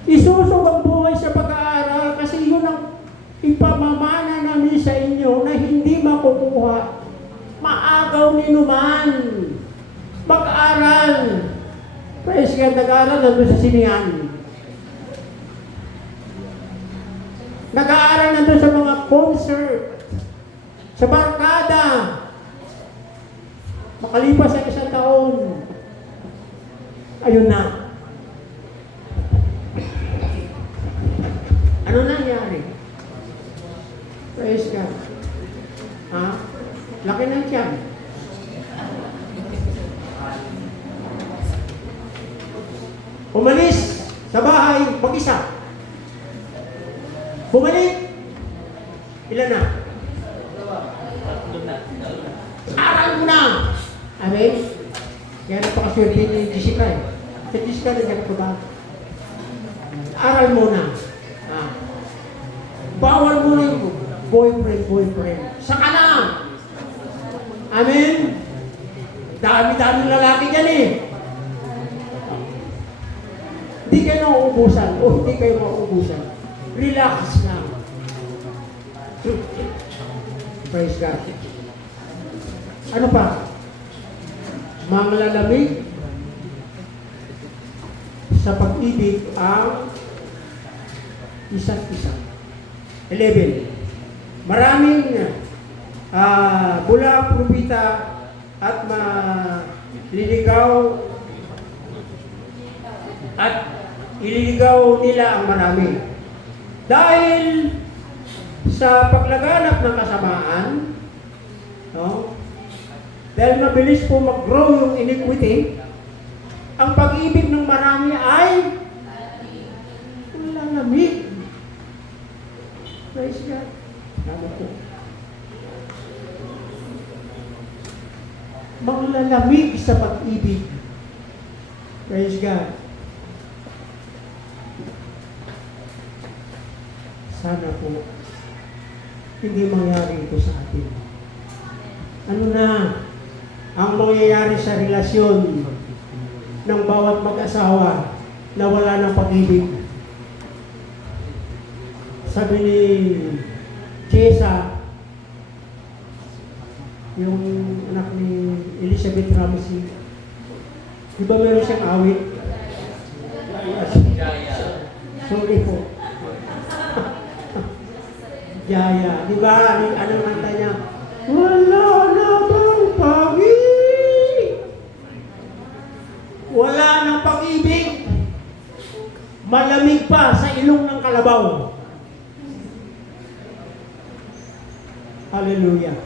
Isusog ang buhay sa pag-aaral kasi yun ang ipamamana namin sa makukuha. Maagaw ni numan. Mag-aral. Praise God, nag-aaral nandun sa sinihan. Nag-aaral nandun sa mga concert. Sa barkada. Makalipas sa isang taon. Ayun na. Ano nangyari? Praise God. Ha? Laki ng tiyan. Umalis sa bahay, mag-isa. Bumalik. Ilan na? Aral mo na! Amen? Kaya napakaswerte ni Jessica eh. Sa Jessica nandiyan ko ba? Aral mo na. Bawal mo na yung boyfriend. Saka na! Amen? Dami-daming lalaki dyan eh. Hindi kayo nauubusan o hindi kayo mauubusan. Relax lang. Praise God. Ano pa? Manglalamig sa pag-ibig ang isa't isa. 11. Maraming bulang propita at maliligaw at ililigaw nila ang marami. Dahil sa paglaganap ng kasamaan, no? Dahil mabilis po mag-grow yung iniquity, ang pag-ibig ng marami ay lalamig. Praise God. Tama po. Manglalamig sa pag-ibig. Praise God. Sana po hindi mangyari ito sa atin. Ano na ang mangyayari sa relasyon ng bawat mag-asawa na wala ng pag-ibig? Sabi ni Chesa, yung anak ni Elizabeth Ramsey, di ba meron siyang awit? Sorry po. Jaya. Di ba? Anong kanta niya? Wala na bang pag-ibig? Wala nang pag-ibig. Malamig pa sa ilong ng kalabaw. Hallelujah.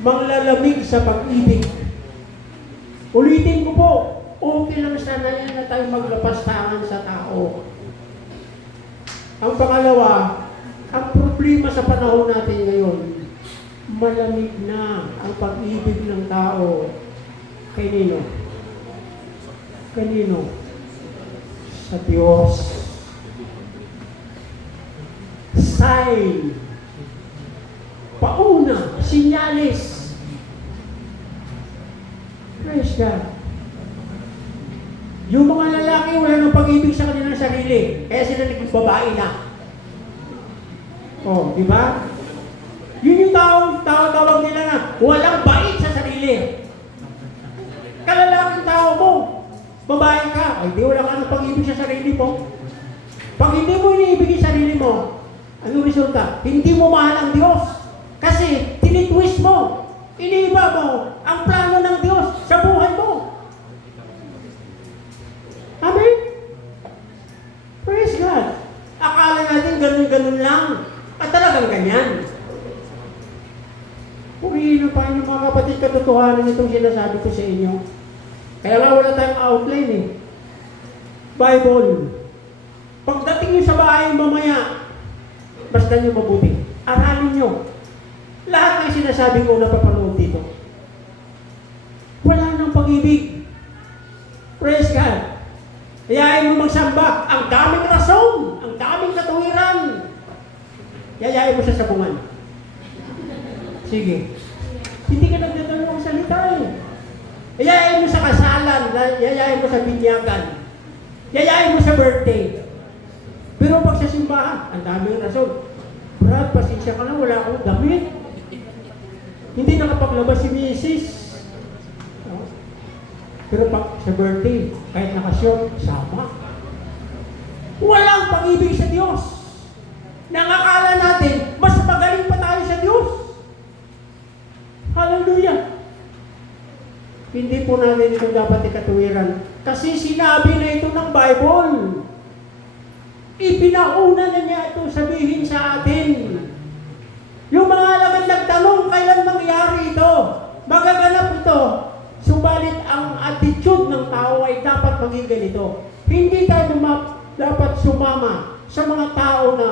Manglalamig sa pag-ibig. Ulitin ko po, okay lang sana yan na tayo maglapastangan sa tao. Ang pangalawa, ang problema sa panahon natin ngayon, malamig na ang pag-ibig ng tao. Kanino? Kanino? Sa Diyos. Sign. Pauna. Sinyalis. Praise God. Yung mga lalaki, wala nang pag-ibig sa kanilang sarili. Kaya sila naging babae na. Oh, di ba? Yun yung tawag nila na walang bait sa sarili. Kalalaking tao mo, babae ka, ay di wala ka ng pag-ibig sa sarili mo. Pag hindi mo iniibig yung sarili mo, anong resulta? Hindi mo mahal ang Diyos. Kasi tinitwist mo, iniiba mo ang plano ng Diyos sa buhay mo. Amen? Praise God. Akala natin ganun-ganun lang. At talagang ganyan. Purihin pa yung mga kapatid katotohanan itong sinasabi ko sa inyo. Kaya nga wala tayong outline eh. Bible. Pagdating nyo sa bahay mamaya, basta nyo mabuti. Aralin nyo. Lahat ng sinasabi ko na papanood dito. Wala nang pag-ibig. Praise God. Yayain mo magsamba. Ang daming rason. Ang daming katuwiran. Yayain mo sa sabungan. Sige. Hindi ka nagdadalawang salita eh. Yayain mo sa kasalan. Yayain mo sa binyagan. Yayain mo sa birthday. Pero pag sa simbahan, ang daming rason. Brad, pasensya ka na, wala akong damit. Hindi nakapaglabas si Mrs. No? Pero pag sa birthday, kahit nakashort, sama. Walang pag-ibig sa Diyos. Nakakala natin, mas magaling pa tayo sa Diyos. Hallelujah! Hindi po natin ito dapat ikatuwiran. Kasi sinabi na ito ng Bible. Ipinauna na niya ito sabihin sa atin. Yung mga alaman nagtanong, kailan mangyari ito? Magaganap ito. Subalit ang attitude ng tao ay dapat maging ganito. Hindi tayo dapat sumama sa mga tao na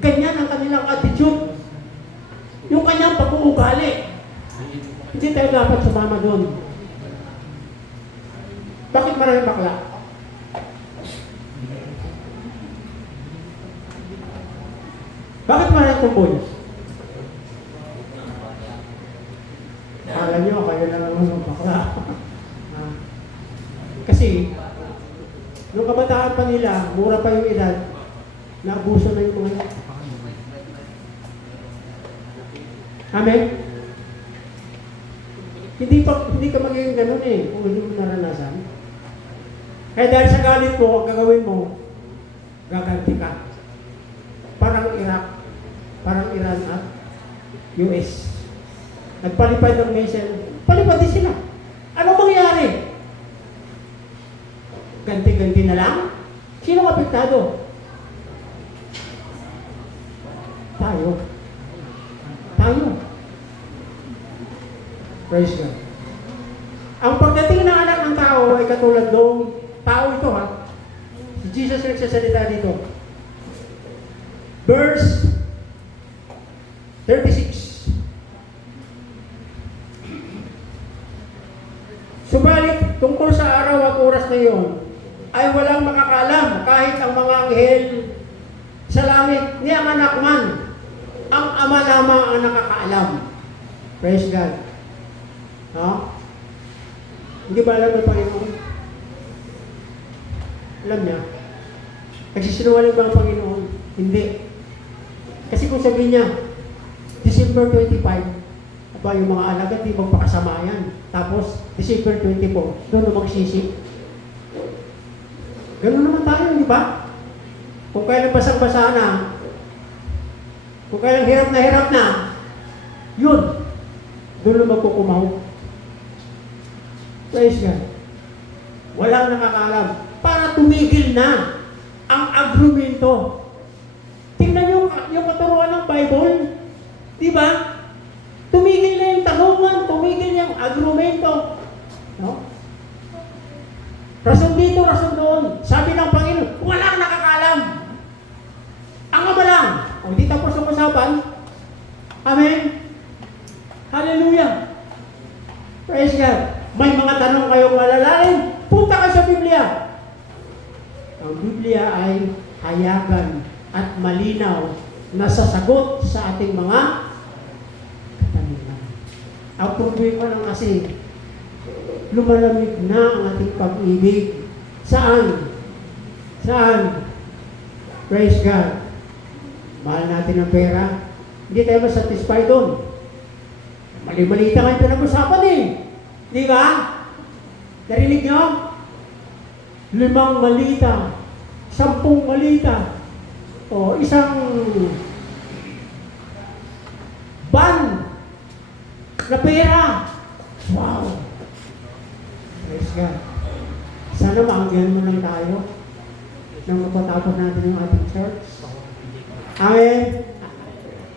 ganyan ang kanilang attitude. Yung kanyang pag-uugali. Hindi tayo dapat sumama doon. Bakit maraming bakla? Bakit maraming tumboy? Akala nyo, kayo lang ang bakla. Kasi, nung kabataan pa nila, mura pa yung edad, naabuso na yung mga. Amen? Hindi ka magiging ganun eh, kung hindi mo naranasan. Kaya dahil sa galit mo, ang gagawin mo, gaganti ka. Parang Iraq, parang Iran at US. Nagpalipad ng missile, palipad din sila. Ano mangyari? Ganti-ganti na lang? Sino apektado? Tayo. Praise God. Ang pagdating ng anak ng tao ay katulad ng tao ito ha. Si Jesus nagsasalita dito. Verse 36. Subalit, tungkol sa araw at oras na iyon, ay walang makakalam kahit ang mga anghel sa langit ni ang anak man. Ang ama lamang ang nakakaalam. Praise God. No? Hindi ba alam ng Panginoon? Alam niya. Nagsisinungaling ba ang Panginoon? Hindi. Kasi kung sabihin niya, December 25, aba yung mga alagad, di magpakasama yan. Tapos, December 24, doon na magsisi. Ganun naman tayo, di ba? Kung kailan basang-basa na, kung kailan hirap na, yun, doon na magkukumaw. Praise God. Walang nakakaalam. Para tumigil na ang agrumento. Tingnan yung katuruan ng Bible. Di ba? Tumigil na yung tanungan, tumigil yung agrumento. No? Rason dito, rason doon. Sabi ng Panginoon, walang nakakaalam. Ang ama lang. O, di tapos ang usapan. Amen? Hallelujah. Praise God. May mga tanong kayong malalalim, punta ka sa Biblia. Ang Biblia ay hayagan at malinaw na sasagot sa ating mga katanungan. Ang problema lang kasi, lumalamig na ang ating pag-ibig. Saan? Praise God. Mahal natin ang pera. Hindi tayo masatisfy doon. Mali-malita kayo pinag-usapan eh. Di ba? Narinig nyo? 5 malita, 10 malita, o isang ban na pera. Wow! Praise God. Sana maanggihan mo lang tayo nang mapatapos natin yung ating church. Amen?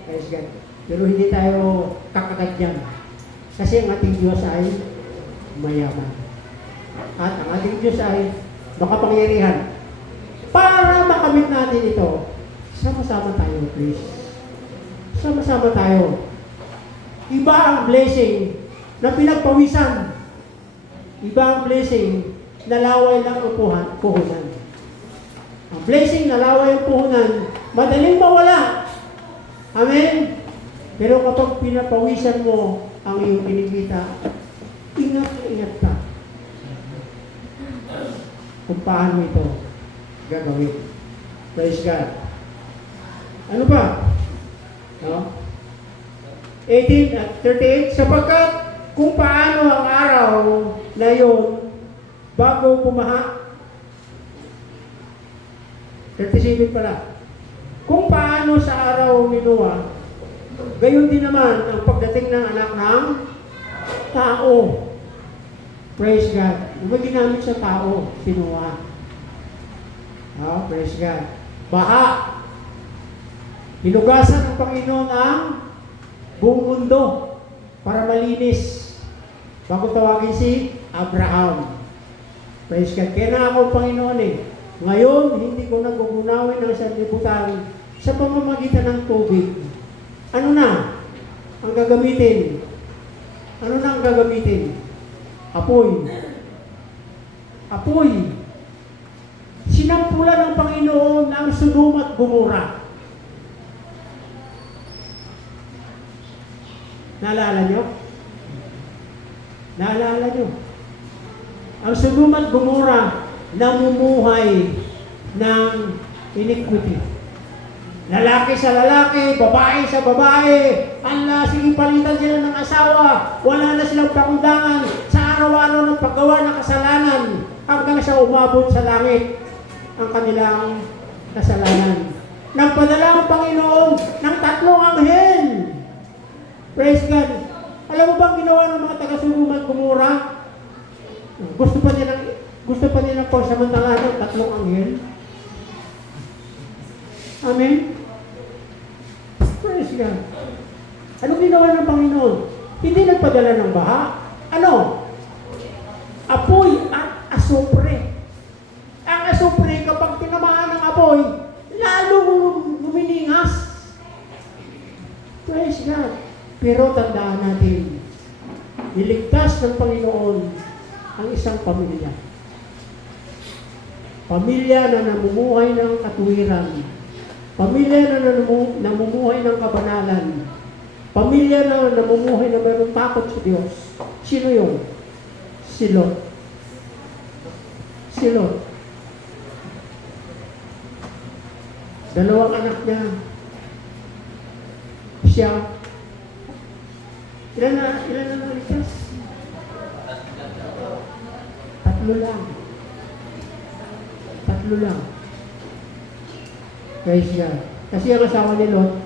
Praise God. Pero hindi tayo kakagat dyan. Kasi ang ating Diyos ay mayaman. At ang ating Diyos ay makapangyarihan. Para makamit natin ito, sama-sama tayo, please. Sama-sama tayo. Iba ang blessing na pinagpawisan. Iba ang blessing na laway lang ang puhunan. Ang blessing na laway ang puhunan, madaling mawala. Amen? Pero kapag pinapawisan mo ang iyong kinikita, ingat ka kung paano ito gagawin. Praise God. Ano pa? No? 18 at 38, sapagkat kung paano ang araw na yun bago pumaha, 37 pala, kung paano sa araw ni Noah, gayon din naman ang pagdating ng anak ng tao. Praise God. May ginamit sa tao, si Noah. Oh, praise God. Baha. Hinugasan ng Panginoon ang buong mundo para malinis bago tawagin si Abraham. Praise God. Kaya na ako, Panginoon Ngayon, hindi ko nagugunawin ng sanlibutan sa pamamagitan ng tubig. Ano na ang gagamitin? Ano na ang gagamitin? Apoy. Apoy. Sinampulan ng Panginoon ang Sodom at Gomora. Naalala nyo? Naalala nyo? Ang Sodom at Gomora namumuhay ng iniquity. Lalaki sa lalaki, babae sa babae. Ala, sige palitan sila ng asawa. Wala na silang pakundangan sa araw-araw ng paggawa ng kasalanan hanggang sa umabot sa langit ang kanilang kasalanan. Nagpadala ang Panginoon ng 3 anghel. Praise God. Alam mo bang ginawa ng mga taga-Sodom at Gomora? Gusto pa nilang pagsamantalahan ng 3 anghel. Amen? Praise God. Ano ginawa ng Panginoon? Hindi nagpadala ng baha. Ano? Apoy at asupre. Ang asupre, kapag tinamaan ng apoy, lalo luminingas. Praise God. Pero tandaan natin, niligtas ng Panginoon ang isang pamilya. Pamilya na namumuhay ng katuwiran. Pamilya na namumuhay ng kabanalan. Pamilya na namumuhay na mayroong takot sa Diyos. Sino yun? Si Lot. Si Lot. 2 anak niya. Siya. Ilan na naligtas? 3 lang. 3 lang. Praise God. Kasi ang asawa ni Lot,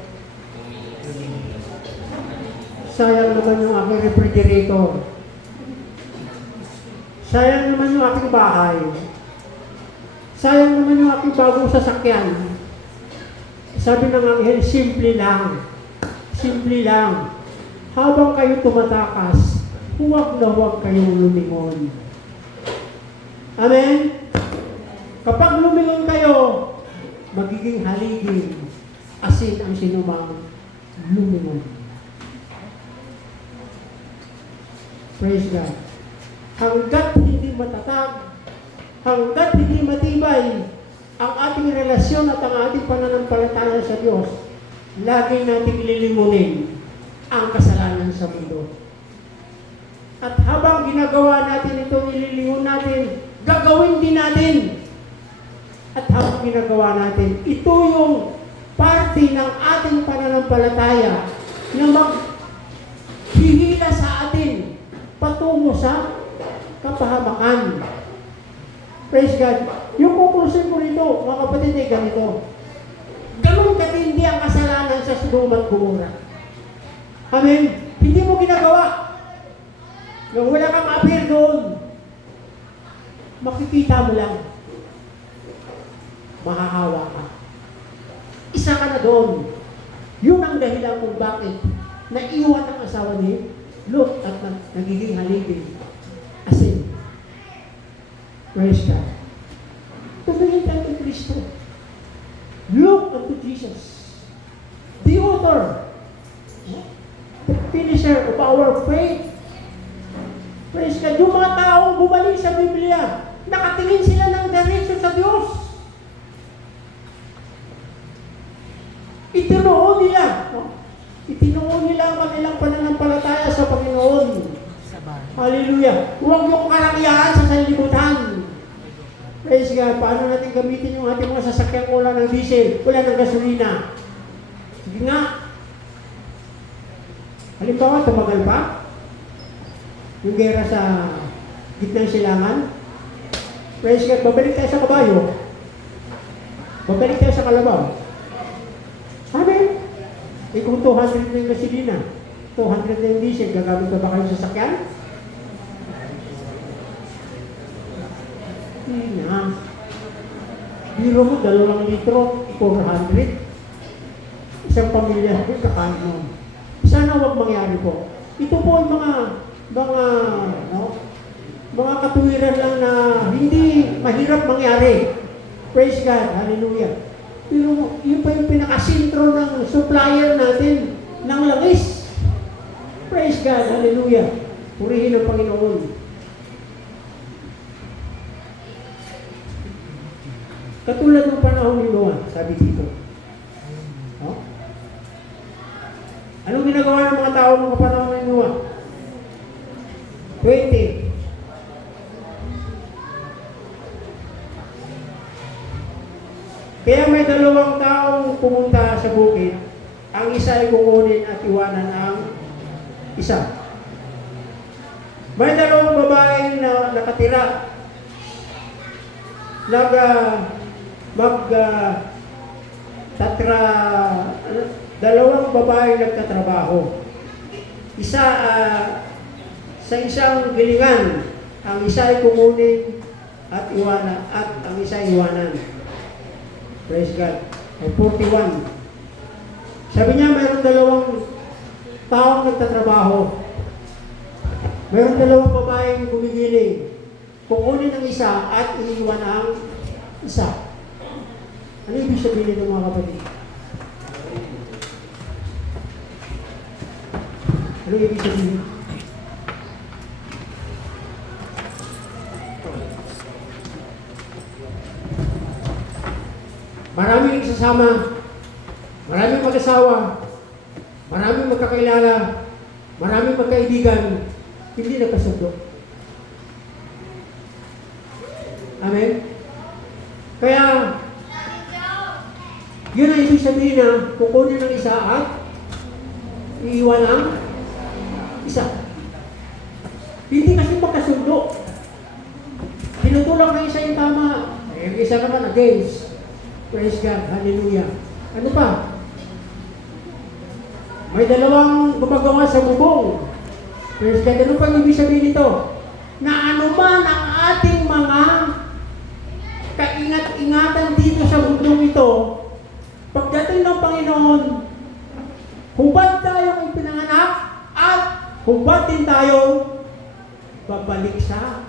sayang naman yung aking refrigerator. Sayang naman yung aking bahay. Sayang naman yung aking bagong sasakyan. Sabi ng anghel, simple lang. Simple lang. Habang kayo tumatakas, huwag na huwag kayong lumingon. Amen? Kapag lumingon kayo, magiging haligin, asin ang sinumang lumingon. Praise God. Hanggat hindi matatag, hanggat hindi matibay ang ating relasyon at ang ating pananampalataya sa Diyos, laging nating lilimunin ang kasalanan sa mundo. At habang ginagawa natin ito, nililingon natin, gagawin din natin. At habang ginagawa natin, ito yung parte ng ating pananampalataya na maghihila sa atin patungo sa kapahamakan. Praise God. Yung conclusion ko rito, mga kapatid, ay ganito. Ganun katindi ang kasalanan sa Sodom at Gomora. Amen? Hindi mo ginagawa. Nung wala kang appear doon, makikita mo lang. Mahahawa ka. Isa ka na doon. Yun ang dahilan kung bakit naiwan ang asawa ni Lot at nagiging haligin. Asin. Praise God. Tumingin tayo kay Kristo. Look unto Jesus. The author, the finisher of our faith. Praise God. Yung mga taong bumalik sa Biblia, nakatingin sila ng direksyon sa Diyos. Itinuon nila. Itinuon nila ang kanilang pananampalataya sa Panginoon. Hallelujah. Huwag yung karakiyahan sa sanlibutan. Praise God. Paano natin gamitin yung ating mga sasakyan kung wala ng diesel, wala ng gasolina? Sige nga. Halimbawa, tumagal pa. Yung gera sa gitnang silangan. Praise God, babalik tayo sa kabayo. Babalik tayo sa kalabaw. Amen. Eh kung 200 na yung gasolina, 200 na yung diesel, gagamit na ba kayo sa sakyan? Hindi na. Biro mo, 2 litro, 400. Isang pamilya, kakain mo. Sana huwag mangyari po. Ito po ay mga katuwiran lang na hindi mahirap mangyari. Praise God, hallelujah. Pero yun pa yung pinakasintro ng supplier natin ng langis. Praise God, hallelujah. Purihin ang Panginoon. Katulad ng panahon ni Noah, sabi dito. No? Anong ginagawa ng mga tao ng panahon ni Noah? 20. Kaya may 2 taong pumunta sa bukid. Ang isa ay kukunin at iwanan ang isa. May 2 babae na nakatira. Dalawang babae nagtatrabaho. Isa sa isang gilingan, ang isa ay kukunin at iwanan, at ang isa ay iwanan. Praise God. 41. Sabi niya, mayroong 2 taong nagtatrabaho. Mayroong 2 babaeng gumigiling. Kukunin ang isa at iiwan ang isa. Ano ibig sabihin ng mga kapatid? Ano ibig sabihin? Maraming nagsasama, maraming mag-asawa, maraming magkakilala, maraming magkaibigan, hindi nagkasundo. Amen? Kaya, yun ang ibig sabihin na kukunin ng isa at iiwan ang isa. Hindi kasi magkasundo. Tinutulak ng isa yung tama, yung isa naman against. Praise God, hallelujah. Ano pa? May 2 gumagawa sa bubong. Praise God, ano pa ibig sabihin nito? Na anuman ang ating mga kaingat-ingatan dito sa mundong ito, pagdating ng Panginoon, hubad tayong ipinanganak at hubad din tayong babalik sa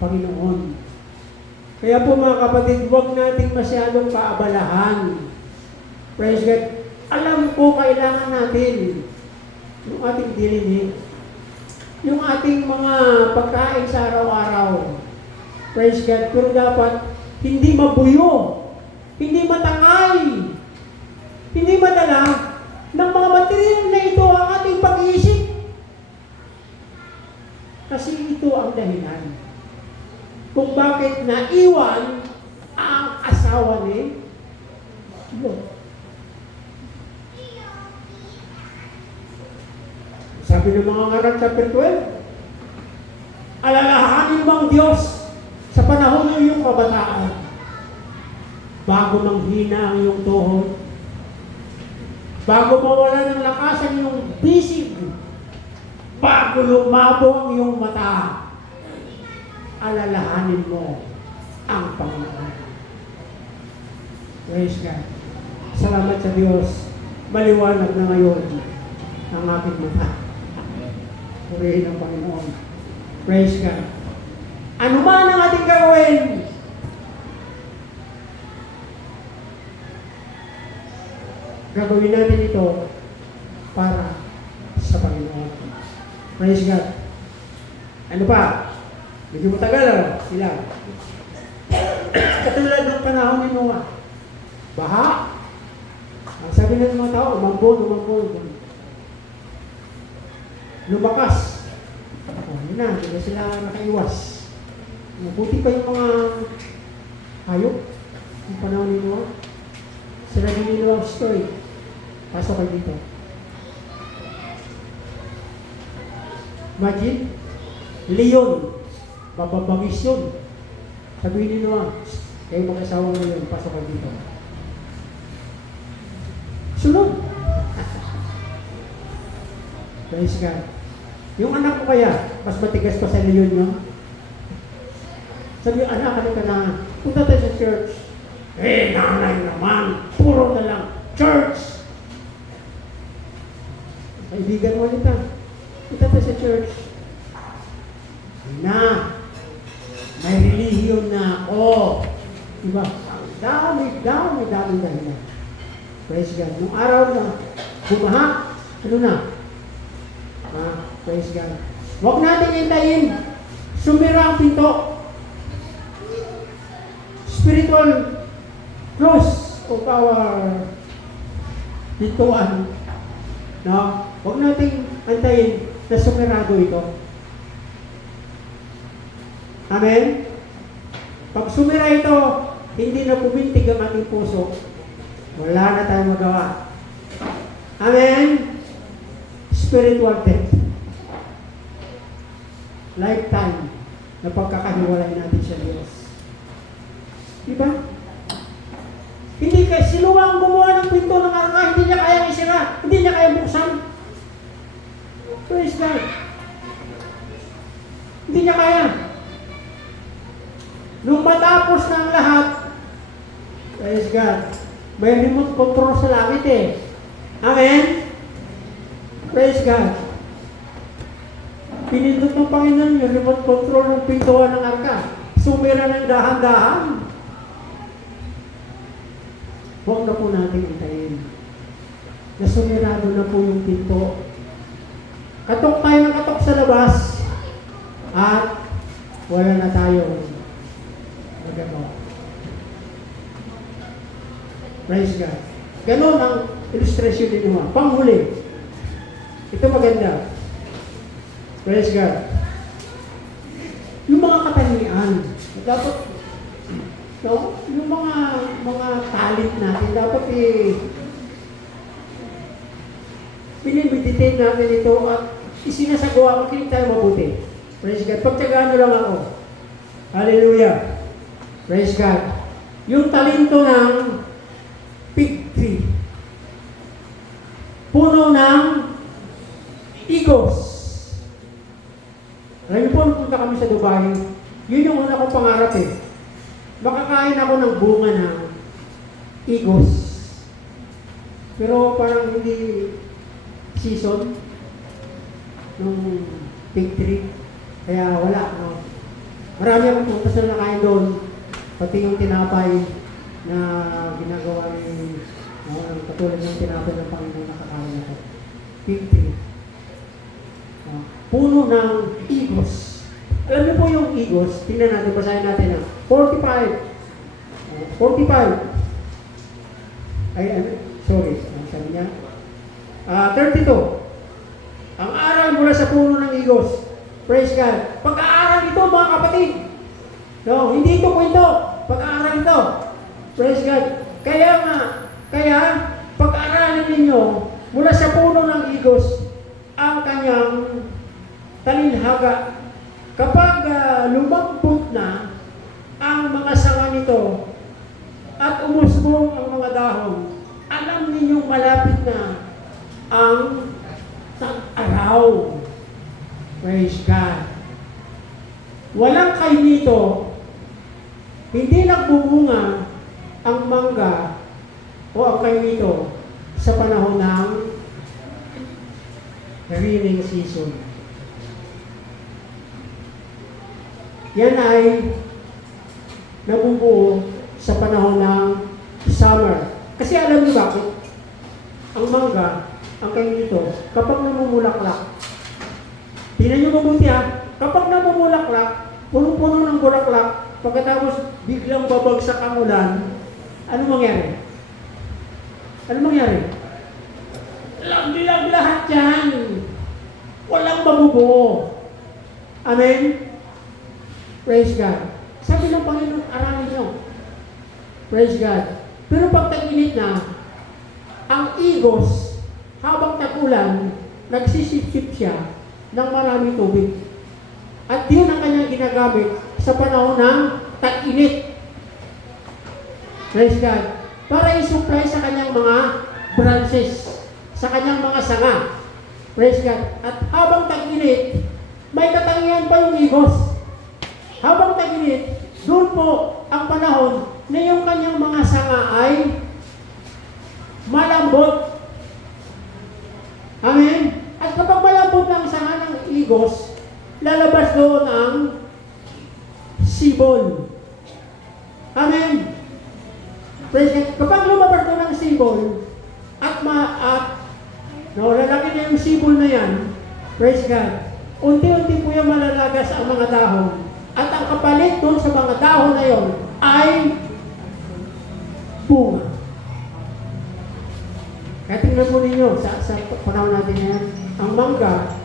Panginoon. Kaya po mga kapatid, huwag nating masyadong paabalahan. Praise God. Alam ko kailangan natin yung ating dilihin, yung ating mga pagkain sa araw-araw. Praise God. Pero dapat hindi mabuyo, hindi matangay, hindi madala ng mga material na ito ang ating pag-iisip. Kasi ito ang dahilan kung bakit naiwan ang asawa ni Lot. Sabi ng mga ngaral chapter 12, alalahanin mo ang Diyos sa panahon ng iyong kabataan, bago manghina ang iyong tuhod, bago mawala ng lakas ang iyong bisig, bago lumabo ang iyong mata, alalahanin mo ang Panginoon. Praise God. Salamat sa Diyos. Maliwanag na ngayon ang aking mata. Purihin ang Panginoon. Praise God. Ano man ang ating gawin, gagawin natin ito para sa Panginoon. Praise God. Ano pa? Medyo matagal sila. Katulad ng panahon ni Noah. Baha. Ang sabi ng mga tao, umambon. Lumakas. Yun na, hindi na sila nakaiwas. Mabuti pa yung mga hayop. Yung panahon ni Noah. Sila din yung story. Pasok kayo dito. Imagine, leon, mababangis yun. Sabihin nyo kayo mag-asawa mo yun, pasok ka dito. Sunod. Praise God. Yung anak ko kaya, mas matigas pa sa leon nyo. Sabi, anak, ka na, punta tayo sa church. Nanay naman, puro na lang, church. Kaibigan mo nita, punta tayo sa church. May relihiyon na ako. Diba? Dami dahilan. Praise God. Nung araw na bumaha, ano na? Praise God. Huwag natin hintayin. Sumira ang pinto. Spiritual close of our pintuan. No? Huwag natin hintayin na sumirado ito. Amen? Pag sumira ito, hindi na pumintig ang ating puso, wala na tayong magawa. Amen? Spiritual death. Lifetime na pagkakahiwalay natin sa Diyos. Diba? Hindi kayo, sino ang gumawa ng pinto ng arka, hindi niya kayang isira, hindi niya kayang buksan. Praise God. Hindi niya kaya. Nung matapos ng lahat, praise God, may remote control sa langit eh. Amen? Praise God. Pinindot ng Panginoon yung remote control ng pintuan ng arka. Sumira ng dahan-dahan. Huwag na po natin hintayin. Nasumirado na po yung pinto. Katok tayo ng katok sa labas at wala na tayong magagawa. Praise God. Ganon ang illustration din naman. Panghuli. Ito maganda. Praise God. Yung mga katangian, dapat, no? Yung mga talent natin, dapat pinimeditate natin ito at isinasagawa, makinig tayo mabuti. Praise God. Pagtyagaan nyo lang ako. Hallelujah. Praise God. Yung talento ng fig tree. Puno ng igos. Alam niyo po, nagpunta kami sa Dubai, yun yung una kong pangarap eh. Makakain ako ng bunga ng igos. Pero parang hindi season ng fig tree. Kaya wala. No? Marami akong puntas na nakain doon. Pati yung tinapay na ginagawa ni katulad ng tinapay ng Panginoon nakakain ako. Fig tree. Puno ng igos. Alam niyo po yung igos, tingnan natin, basahin natin na 45. Sorry, ang sabi niya. 32. Ang aral mula sa puno ng igos. Praise God. Pag-aaral ito, mga kapatid. No, hindi ito kwento. Pag-aaral ito. Praise God. Kaya, pag-aaralin ninyo, mula sa puno ng igos, ang kanyang talinhaga. Kapag lumambot na ang mga sanga nito at umusbong ang mga dahon, alam ninyong malapit na ang tag-araw. Praise God. Walang kainito, hindi nagbubunga ang mangga o ang kainito sa panahon ng rearing season. Yan ay nabubuo sa panahon ng summer. Kasi alam niyo bakit? Ang mangga, ang kainito, kapag namumulaklak, tingnan niyo mabuti ha, kapag namumulaklak, punong-puno ng bulaklak, pagkatapos biglang babagsak ang ulan, ano mangyari? Ano mangyari? Laglag lahat yan. Walang mabubuo. Amen? Praise God. Sabi ng Panginoon, aralin nyo. Praise God. Pero pag tag-init na, ang igos, habang tagulan, nagsisip-sip siya, ng maraming tubig. At yun ang kanyang ginagamit sa panahon ng tag-init. Praise God. Para i-supply sa kanyang mga branches, sa kanyang mga sanga. Praise God. At habang tag-init, may katangian pa yung igos. Habang tag-init, doon po ang panahon na yung kanyang mga sanga ay malambot. Amen? At kapag malambot na ang sanga ng igos, lalabas doon ang sibol. Amen? Praise God. Kapag lumabas doon ang sibol, lalaki na yung sibol na yan, praise God, unti-unti po yung malalagas ang mga dahon. At ang kapalit doon sa mga dahon na yon ay bunga. Kaya tingnan po ninyo, sa panahon natin yan, ang mangga,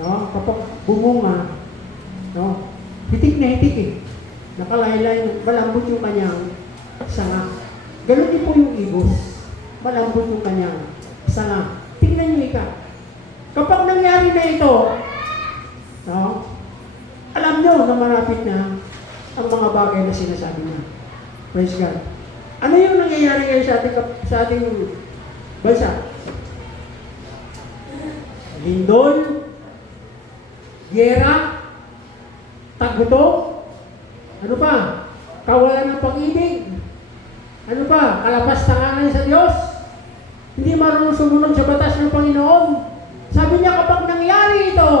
no, kapag bumunga, no, hitik na hitik eh. Nakalaylay, malambot yung kanyang sanga. Ganun din po yung ibos. Malambot yung kanyang sanga. Tingnan nyo ika. Kapag nangyari na ito, no, alam nyo na marapit na ang mga bagay na sinasabi niya. Praise God. Ano yung nangyayari ngayon sa ating bansa? Lindol, gera, tagguto, ano pa? Kawalan ng pag-ibig, ano pa? Kalapastanganan sa Diyos, hindi marunong sumunod sa batas ng Panginoon. Sabi niya kapag nangyari ito,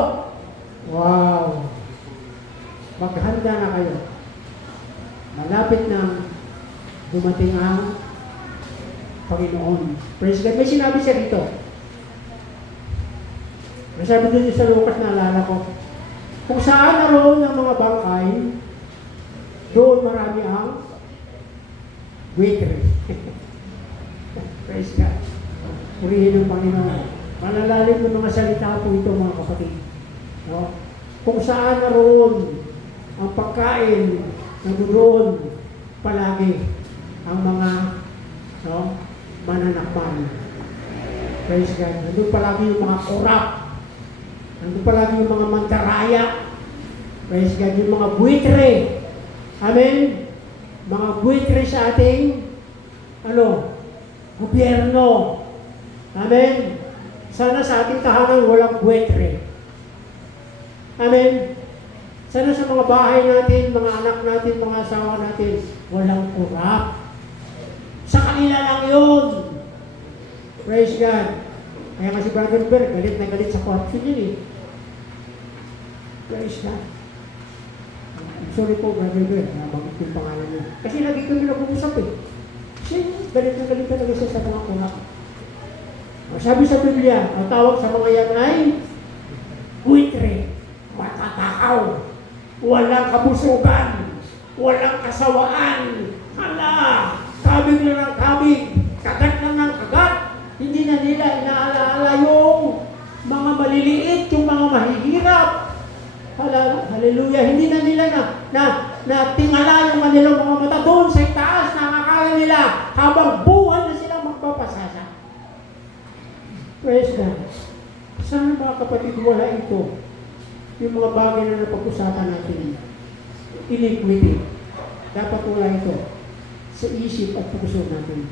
wow, maghanda na kayo. Malapit na dumating ang Panginoon. Praise God. May sinabi siya dito. May sabi dito sa Lucas na alala ko, kung saan naroon ng mga bangkay, doon marami ang buitre. Praise God. Purihin ng Panginoon. Malalalim ng mga salita po ito, mga kapatid. No? Kung saan naroon ang pagkain, nandoon palagi ang mga mananakpan. Praise God. Nandun palagi yung mga korap. Nandun palagi yung mga mandaraya. Praise God. Yung mga buitre. Amen? Mga buitre sa ating gobyerno. Amen? Sana sa ating tahanan walang buitre. Amen? Sana sa mga bahay natin, mga anak natin, mga asawa natin, walang korap. Sa kanila lang yun. Praise God. Kaya kasi Brother Ber, galit na galit sa corruption yun eh. Praise God. I'm sorry po, Brother Ber, nabanggit yung pangalan niya. Kasi lagi kami nag-uusap eh. Kasi galit na galit talaga siya sa mga korap. Sabi sa Biblia, ang tawag sa mga yan ay buitre, matatakaw, walang kabusugan, walang kasawaan. Hala, kabig na ng kabig, kagat na ng kagat. Hindi na nila inaalaala yung mga maliliit, yung mga mahihirap. Hallelujah. Hindi na nila na tingala yung kanilang mga mata doon sa itaas, nakakaya nila habang buhay na silang magpapasasa. Praise God. Sana mga kapatid, wala ito. Yung mga bagay na napag-usapan natin. Iniquity. Dapat wala ito sa isip at puso natin.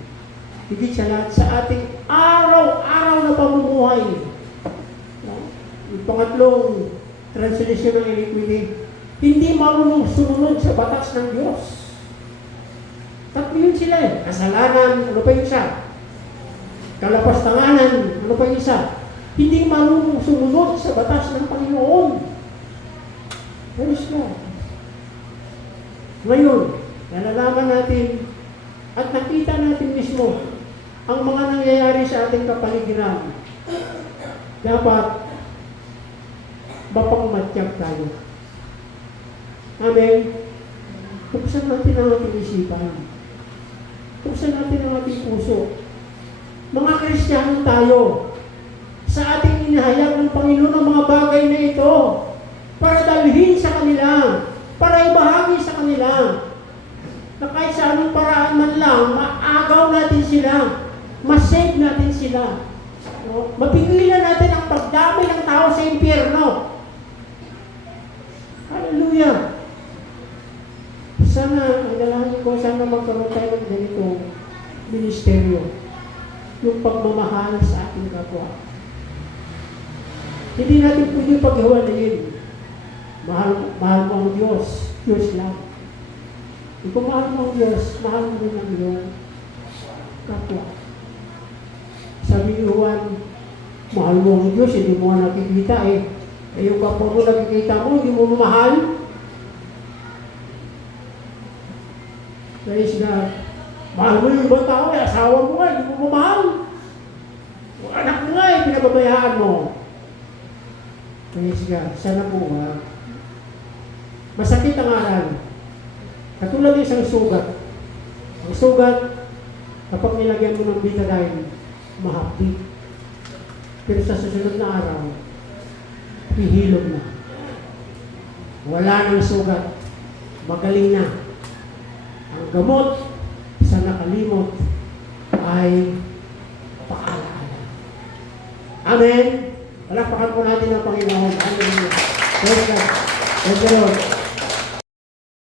Higit sa lahat sa ating araw-araw na pamumuhay. Yung pangatlong translation ng iniquity, hindi marunong sumunod sa batas ng Diyos. Tatlo yun sila eh. Kasalanan, ano pa yung isa? Kalapastanganan, ano pa yung isa? Hindi marunong sumunod sa batas ng Panginoon. Praise God. Ngayon, nalalaman natin at nakita natin mismo ang mga nangyayari sa ating kapaligiran. Dapat mapangmatyag tayo. Amen. Buksan natin ang ating isipan. Buksan natin ang ating puso. Mga Kristiyano tayo. Sa ating inihayag ng Panginoon ang mga bagay na ito para dalhin sa kanila, para ibahagi sa kanila, na kahit sa anong paraan man lang, maagaw natin sila, masave natin sila No? Mapigilan natin ang pagdami ng tao sa impyerno. Hallelujah! Sana, ang dalangin ko, sana magkaroon tayo ng ganitong ministeryo. Yung pagmamahal sa ating kapwa. Hindi natin pwede paghiwalayin. Mahal mo ang Diyos. Diyos lang. Kung mahal mo ang Diyos, mahal mo rin ang iyong kapwa. Sabi ni Juan, mahal mo ang Diyos, hindi mo nakikita eh. Eh yung kapwa mo nakikita mo, hindi mo mamahal. Praise God. Mahal mo yung ibang tao eh, asawa mo nga, hindi mo mamahal. Yung anak mo nga eh, pinababayaan mo. Praise God. Sana po masakit ang aral. Katulad ng isang sugat. Ang sugat, kapag nilagyan mo ng betadine, mahapdi. Pero sa susunod na araw, hihilom na. Wala nang sugat. Magaling na. Ang gamot sa nakalimot ay paalaala. Amen? Palakpakan po natin ang Panginoon. Hallelujah. Praise God. Praise the Lord.